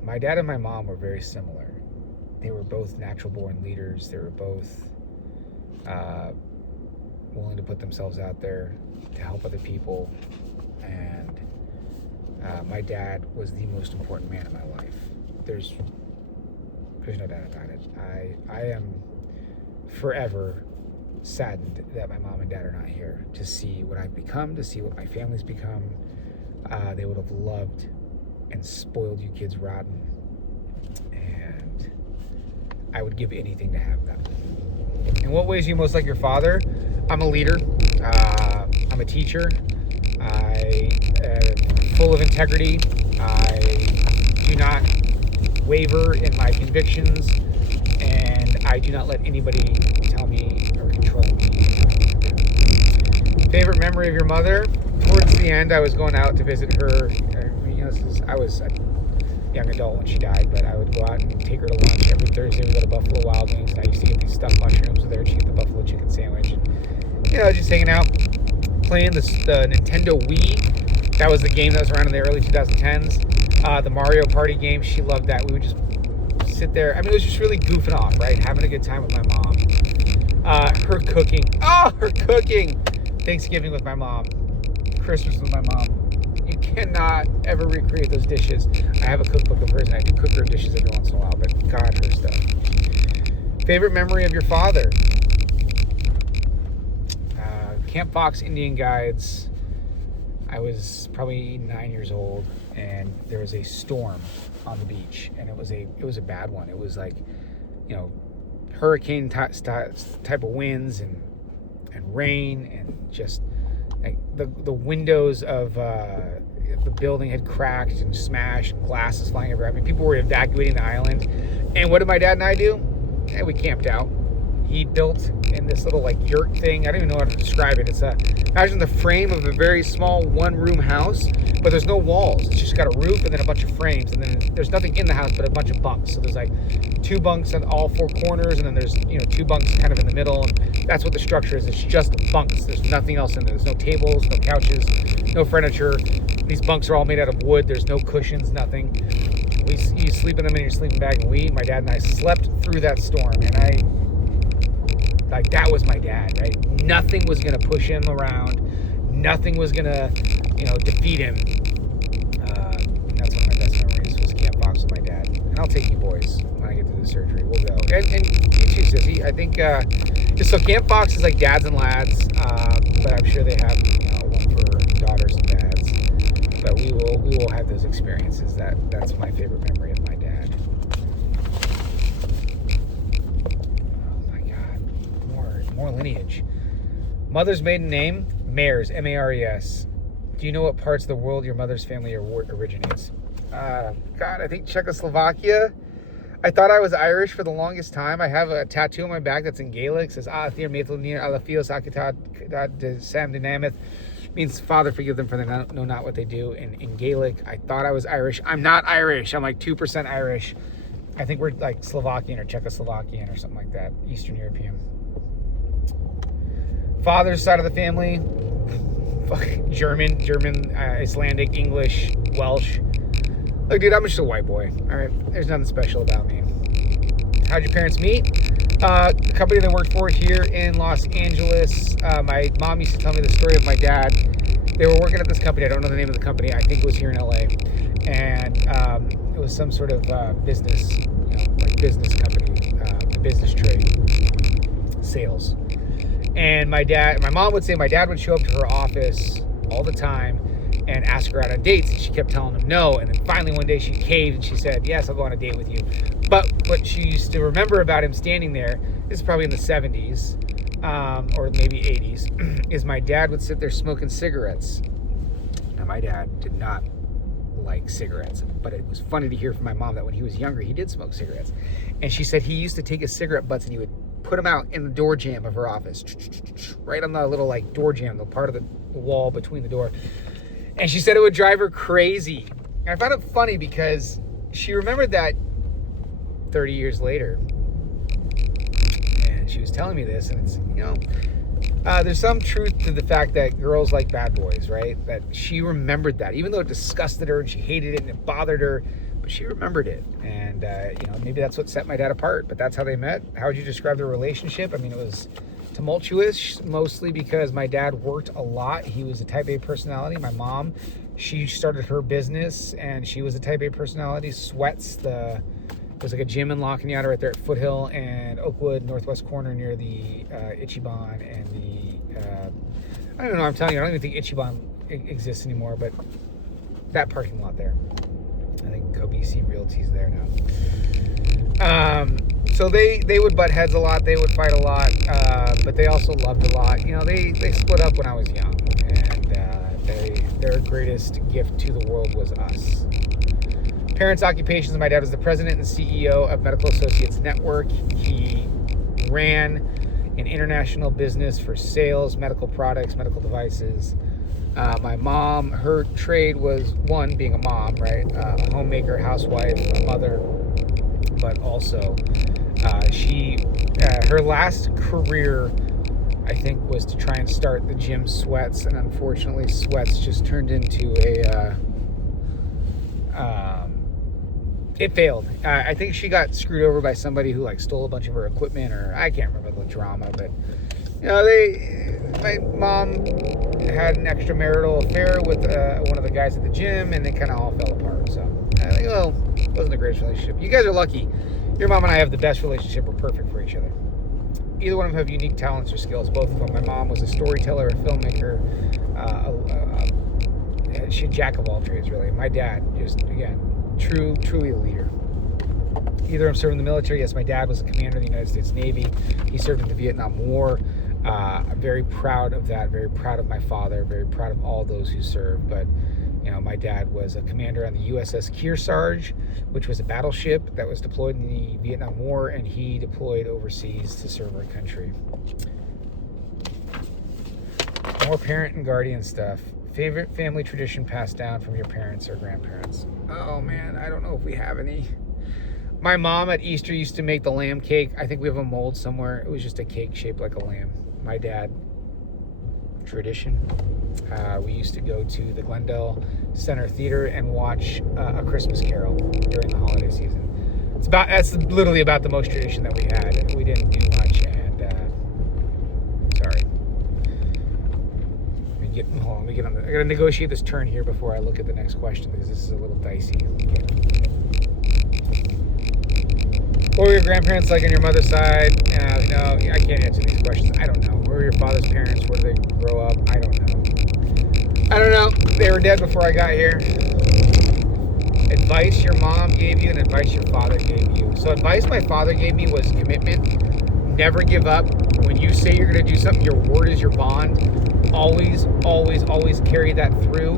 My dad and my mom were very similar. They were both natural born leaders. They were both willing to put themselves out there to help other people. And my dad was the most important man in my life. There's no doubt about it. I am forever saddened that my mom and dad are not here to see what I've become, to see what my family's become. They would have loved and spoiled you kids rotten, and I would give anything to have them. In what ways do you most like your father? I'm a leader. I'm a teacher. I full of integrity. I do not waver in my convictions, and I do not let anybody tell me or control me. Favorite memory of your mother? Towards the end, I was going out to visit her. I was a young adult when she died, but I would go out and take her to lunch every Thursday. We go to Buffalo Wild Wings, and I used to get these stuffed mushrooms with her. She'd get the buffalo chicken sandwich, and just hanging out, playing the Nintendo Wii. That was the game that was around in the early 2010s. The Mario Party game, she loved that. We would just sit there. I mean, it was just really goofing off, right? Having a good time with my mom. Her cooking. Her cooking. Thanksgiving with my mom. Christmas with my mom. You cannot ever recreate those dishes. I have a cookbook of hers, and I do cook her dishes every once in a while, but God, her stuff. Favorite memory of your father? Camp Fox Indian Guides. I was probably 9 years old, and there was a storm on the beach, and it was a bad one. It was like, hurricane type of winds and rain, and just like the windows of the building had cracked and smashed, and glasses flying everywhere. I mean, people were evacuating the island. And what did my dad and I do? We camped out. He built in this little yurt thing. I don't even know how to describe it. It's imagine the frame of a very small one-room house, but there's no walls. It's just got a roof and then a bunch of frames, and then there's nothing in the house but a bunch of bunks. So there's 2 bunks on all 4 corners, and then there's 2 bunks kind of in the middle, and that's what the structure is. It's just bunks. There's nothing else in there. There's no tables, no couches, no furniture. These bunks are all made out of wood. There's no cushions, nothing. You sleep in them in your sleeping bag, and my dad and I slept through that storm, and Like, that was my dad, right? Nothing was going to push him around. Nothing was going to, defeat him. That's one of my best memories, was Camp Fox with my dad. And I'll take you boys when I get through the surgery. We'll go. And you too, Sissy. I think, so Camp Fox is like dads and lads, but I'm sure they have, one for daughters and dads. But we will have those experiences. That's my favorite memory of my dad. Oh my God, more lineage. Mother's maiden name, Mares, M-A-R-E-S. Do you know what parts of the world your mother's family originates? God, I think Czechoslovakia. I thought I was Irish for the longest time. I have a tattoo on my back that's in Gaelic. It says, Thir Maithlnir Alafios Akitat de Sam Dynamith. Means, Father, forgive them for they know not what they do in Gaelic. I thought I was Irish. I'm not Irish. I'm like 2% Irish. I think we're like Slovakian or Czechoslovakian or something like that. Eastern European. Father's side of the family, German, Icelandic, English, Welsh. Look, dude, I'm just a white boy. All right, there's nothing special about me. How'd your parents meet? The company they worked for here in Los Angeles. My mom used to tell me the story of my dad. They were working at this company. I don't know the name of the company. I think it was here in LA, and it was some sort of business, like business company, business trade, sales. And my mom would say my dad would show up to her office all the time and ask her out on dates, and she kept telling him no. And then finally one day she caved and she said, yes, I'll go on a date with you. But what she used to remember about him standing there, this is probably in the 70s or maybe 80s, is my dad would sit there smoking cigarettes. Now, my dad did not like cigarettes, but it was funny to hear from my mom that when he was younger, he did smoke cigarettes. And she said he used to take his cigarette butts and he would put them out in the door jamb of her office, right on the little like door jamb, the part of the wall between the door. And she said it would drive her crazy. And I found it funny because she remembered that 30 years later. And she was telling me this, and it's, there's some truth to the fact that girls like bad boys, right? That she remembered that, even though it disgusted her and she hated it and it bothered her, but she remembered it. And, maybe that's what set my dad apart, but that's how they met. How would you describe their relationship? I mean, it was tumultuous, mostly because my dad worked a lot. He was a type A personality. My mom, she started her business and she was a type A personality. Sweats, there's like a gym in La Cañada right there at Foothill and Oakwood, northwest corner near the Ichiban and the, I don't even know, I'm telling you, I don't even think Ichiban exists anymore, but that parking lot there. I think Kobisi Realty's there now. So they would butt heads a lot. They would fight a lot, but they also loved a lot. They split up when I was young, and their greatest gift to the world was us. Parents' occupations: my dad was the president and CEO of Medical Associates Network. He ran an international business for sales, medical products, medical devices. My mom, her trade was, one, being a mom, right? A homemaker, housewife, a mother, but also her last career, I think, was to try and start the gym Sweats, and unfortunately Sweats just turned into it failed. I think she got screwed over by somebody who stole a bunch of her equipment, or I can't remember the drama, but my mom had an extramarital affair with one of the guys at the gym, and they kind of all fell apart. So I think, it wasn't the greatest relationship. You guys are lucky. Your mom and I have the best relationship. We're perfect for each other. Either one of them have unique talents or skills, both of them. My mom was a storyteller, a filmmaker. She had jack of all trades, really. My dad, just, again, truly a leader. Either I'm serving in the military. Yes, my dad was a commander of the United States Navy. He served in the Vietnam War. I'm very proud of that, very proud of my father, very proud of all those who served. But, my dad was a commander on the USS Kearsarge, which was a battleship that was deployed in the Vietnam War, and he deployed overseas to serve our country. More parent and guardian stuff. Favorite family tradition passed down from your parents or grandparents? Oh, man, I don't know if we have any. My mom at Easter used to make the lamb cake. I think we have a mold somewhere. It was just a cake shaped like a lamb. My dad, tradition. We used to go to the Glendale Center Theater and watch A Christmas Carol during the holiday season. That's literally about the most tradition that we had. We didn't do much, and Let me get on the. I gotta negotiate this turn here before I look at the next question because this is a little dicey. Okay. What were your grandparents like on your mother's side? No, I can't answer these questions. I don't know. Where were your father's parents? Where did they grow up? I don't know. They were dead before I got here. Advice your mom gave you and advice your father gave you. So advice my father gave me was commitment. Never give up. When you say you're going to do something, your word is your bond. Always, always, always carry that through.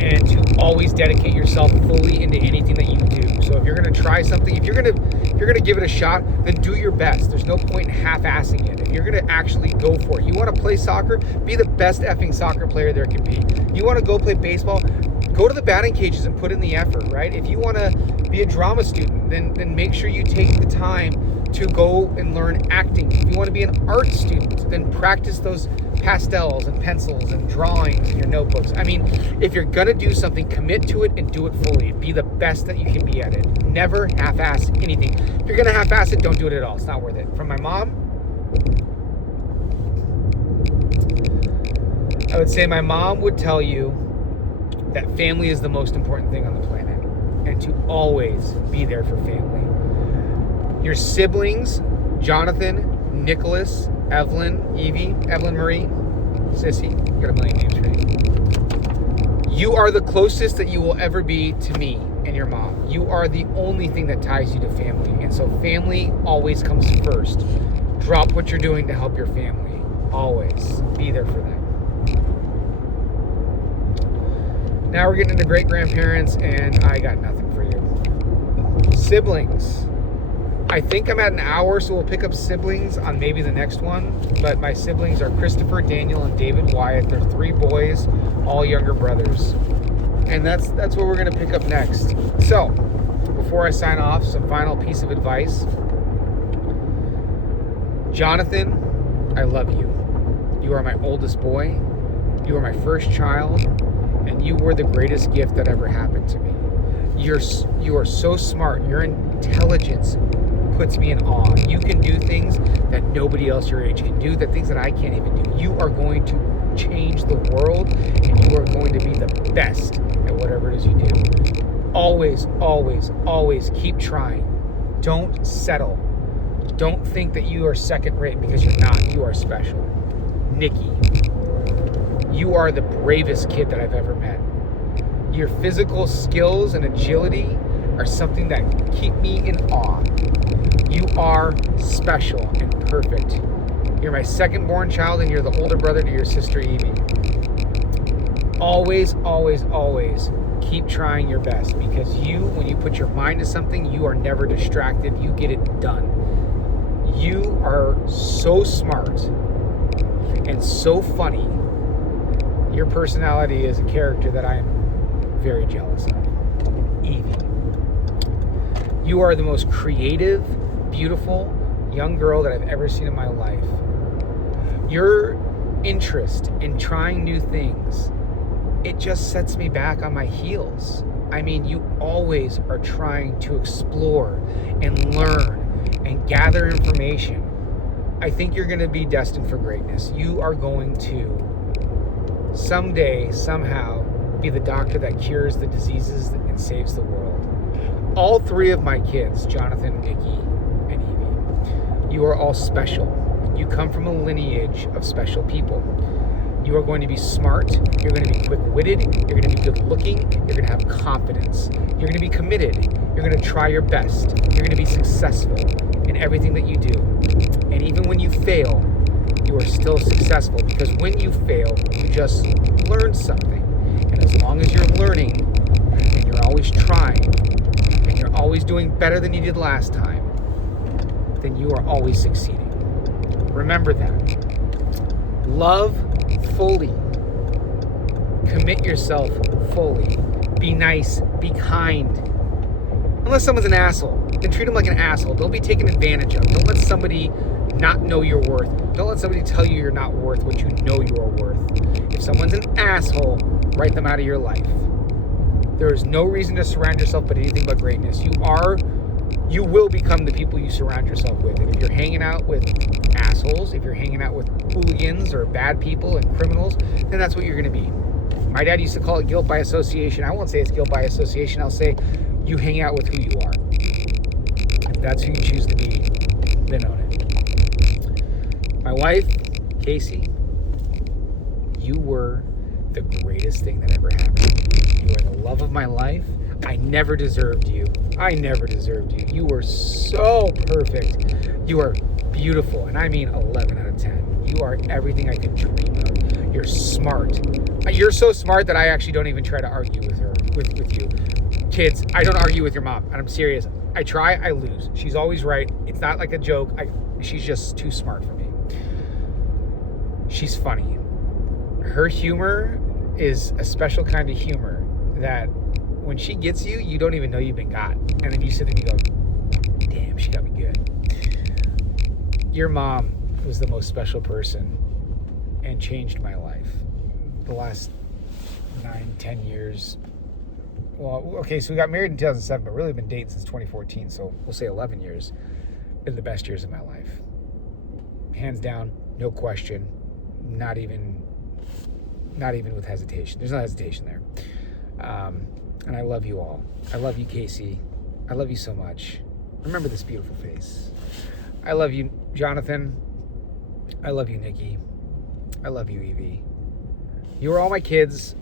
And to always dedicate yourself fully into anything that you do. So if you're going to try something, if you're going to give it a shot, then do your best. There's no point in half-assing it. If you're going to actually go for it, you want to play soccer, be the best effing soccer player there can be. You want to go play baseball, go to the batting cages and put in the effort, right? If you want to be a drama student, then make sure you take the time to go and learn acting. If you want to be an art student, then practice those pastels and pencils and drawings in your notebooks. I mean, if you're going to do something, commit to it and do it fully. Be the best that you can be at it. Never half-ass anything. If you're going to half-ass it, don't do it at all. It's not worth it. From my mom, I would say my mom would tell you that family is the most important thing on the planet and to always be there for family. Your siblings, Jonathan, Nicholas, Evelyn, Evie, Evelyn Marie, Sissy, got a million names for you. You are the closest that you will ever be to me and your mom. You are the only thing that ties you to family. And so family always comes first. Drop what you're doing to help your family. Always be there for them. Now we're getting into great-grandparents, and I got nothing for you. Siblings. I think I'm at an hour, so we'll pick up siblings on maybe the next one. But my siblings are Christopher, Daniel, and David Wyatt. They're 3 boys, all younger brothers. And that's what we're going to pick up next. So, before I sign off, some final piece of advice. Jonathan, I love you. You are my oldest boy. You are my first child. And you were the greatest gift that ever happened to me. You are so smart. Your intelligence puts me in awe. You can do things that nobody else your age can do, the things that I can't even do. You are going to change the world, and you are going to be the best at whatever it is you do. Always, always, always keep trying. Don't settle. Don't think that you are second rate because you're not. You are special. Nikki, you are the bravest kid that I've ever met. Your physical skills and agility are something that keep me in awe. You are special and perfect. You're my second born child, and you're the older brother to your sister Evie. Always, always, always keep trying your best, because when you put your mind to something, you are never distracted. You get it done. You are so smart and so funny. Your personality is a character that I am very jealous of. Evie. You are the most creative, beautiful young girl that I've ever seen in my life. Your interest in trying new things, it just sets me back on my heels. I mean, you always are trying to explore and learn and gather information. I think you're going to be destined for greatness. You are going to someday, somehow, be the doctor that cures the diseases and saves the world. All 3 of my kids, Jonathan, Nikki, and Evie, you are all special. You come from a lineage of special people. You are going to be smart. You're going to be quick-witted. You're going to be good-looking. You're going to have confidence. You're going to be committed. You're going to try your best. You're going to be successful in everything that you do. And even when you fail, you are still successful, because when you fail, you just learned something. And as long as you're learning, and you're always trying, and you're always doing better than you did last time, then you are always succeeding. Remember that. Love fully. Commit yourself fully. Be nice. Be kind. Unless someone's an asshole, then treat them like an asshole. Don't be taken advantage of. Don't let somebody not know your worth. Don't let somebody tell you you're not worth what you know you are worth. If someone's an asshole, write them out of your life. There is no reason to surround yourself but anything but greatness. You You will become the people you surround yourself with. And if you're hanging out with assholes, if you're hanging out with hooligans or bad people and criminals, then that's what you're going to be. My dad used to call it guilt by association. I won't say it's guilt by association. I'll say you hang out with who you are. If that's who you choose to be, then own it. My wife, Casey, you were the greatest thing that ever happened. You are the love of my life. I never deserved you. I never deserved you. You were so perfect. You are beautiful, and I mean 11 out of 10. You are everything I could dream of. You're smart. You're so smart that I actually don't even try to argue with her, with you. Kids, I don't argue with your mom, and I'm serious. I try, I lose. She's always right. It's not like a joke. She's just too smart for me. She's funny. Her humor is a special kind of humor that when she gets you, you don't even know you've been got. And then you sit there and you go, damn, she got me good. Your mom was the most special person and changed my life. The last 9-10 years. Well, okay, so we got married in 2007, but really been dating since 2014. So we'll say 11 years. Been the best years of my life. Hands down, no question. Not even with hesitation. There's no hesitation there. And I love you all. I love you, Casey. I love you so much. Remember this beautiful face. I love you, Jonathan. I love you, Nikki. I love you, Evie. You are all my kids.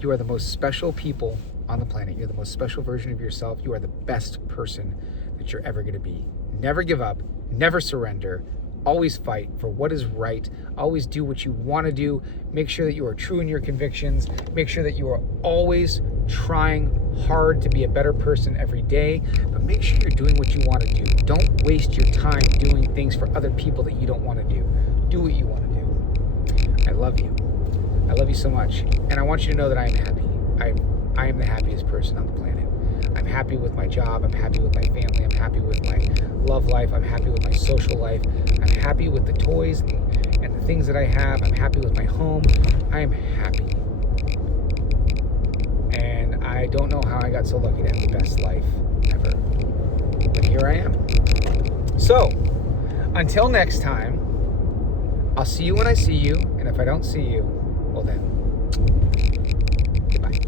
You are the most special people on the planet. You're the most special version of yourself. You are the best person that you're ever going to be. Never give up. Never surrender. Always fight for what is right. Always do what you want to do. Make sure that you are true in your convictions. Make sure that you are always trying hard to be a better person every day. But make sure you're doing what you want to do. Don't waste your time doing things for other people that you don't want to do. Do what you want to do. I love you. I love you so much. And I want you to know that I am happy. I am the happiest person on the planet. I'm happy with my job. I'm happy with my family. I'm happy with my love life. I'm happy with my social life. I'm happy with the toys and the things that I have. I'm happy with my home. I am happy. And I don't know how I got so lucky to have the best life ever. But here I am. So, until next time, I'll see you when I see you. And if I don't see you, well then, goodbye.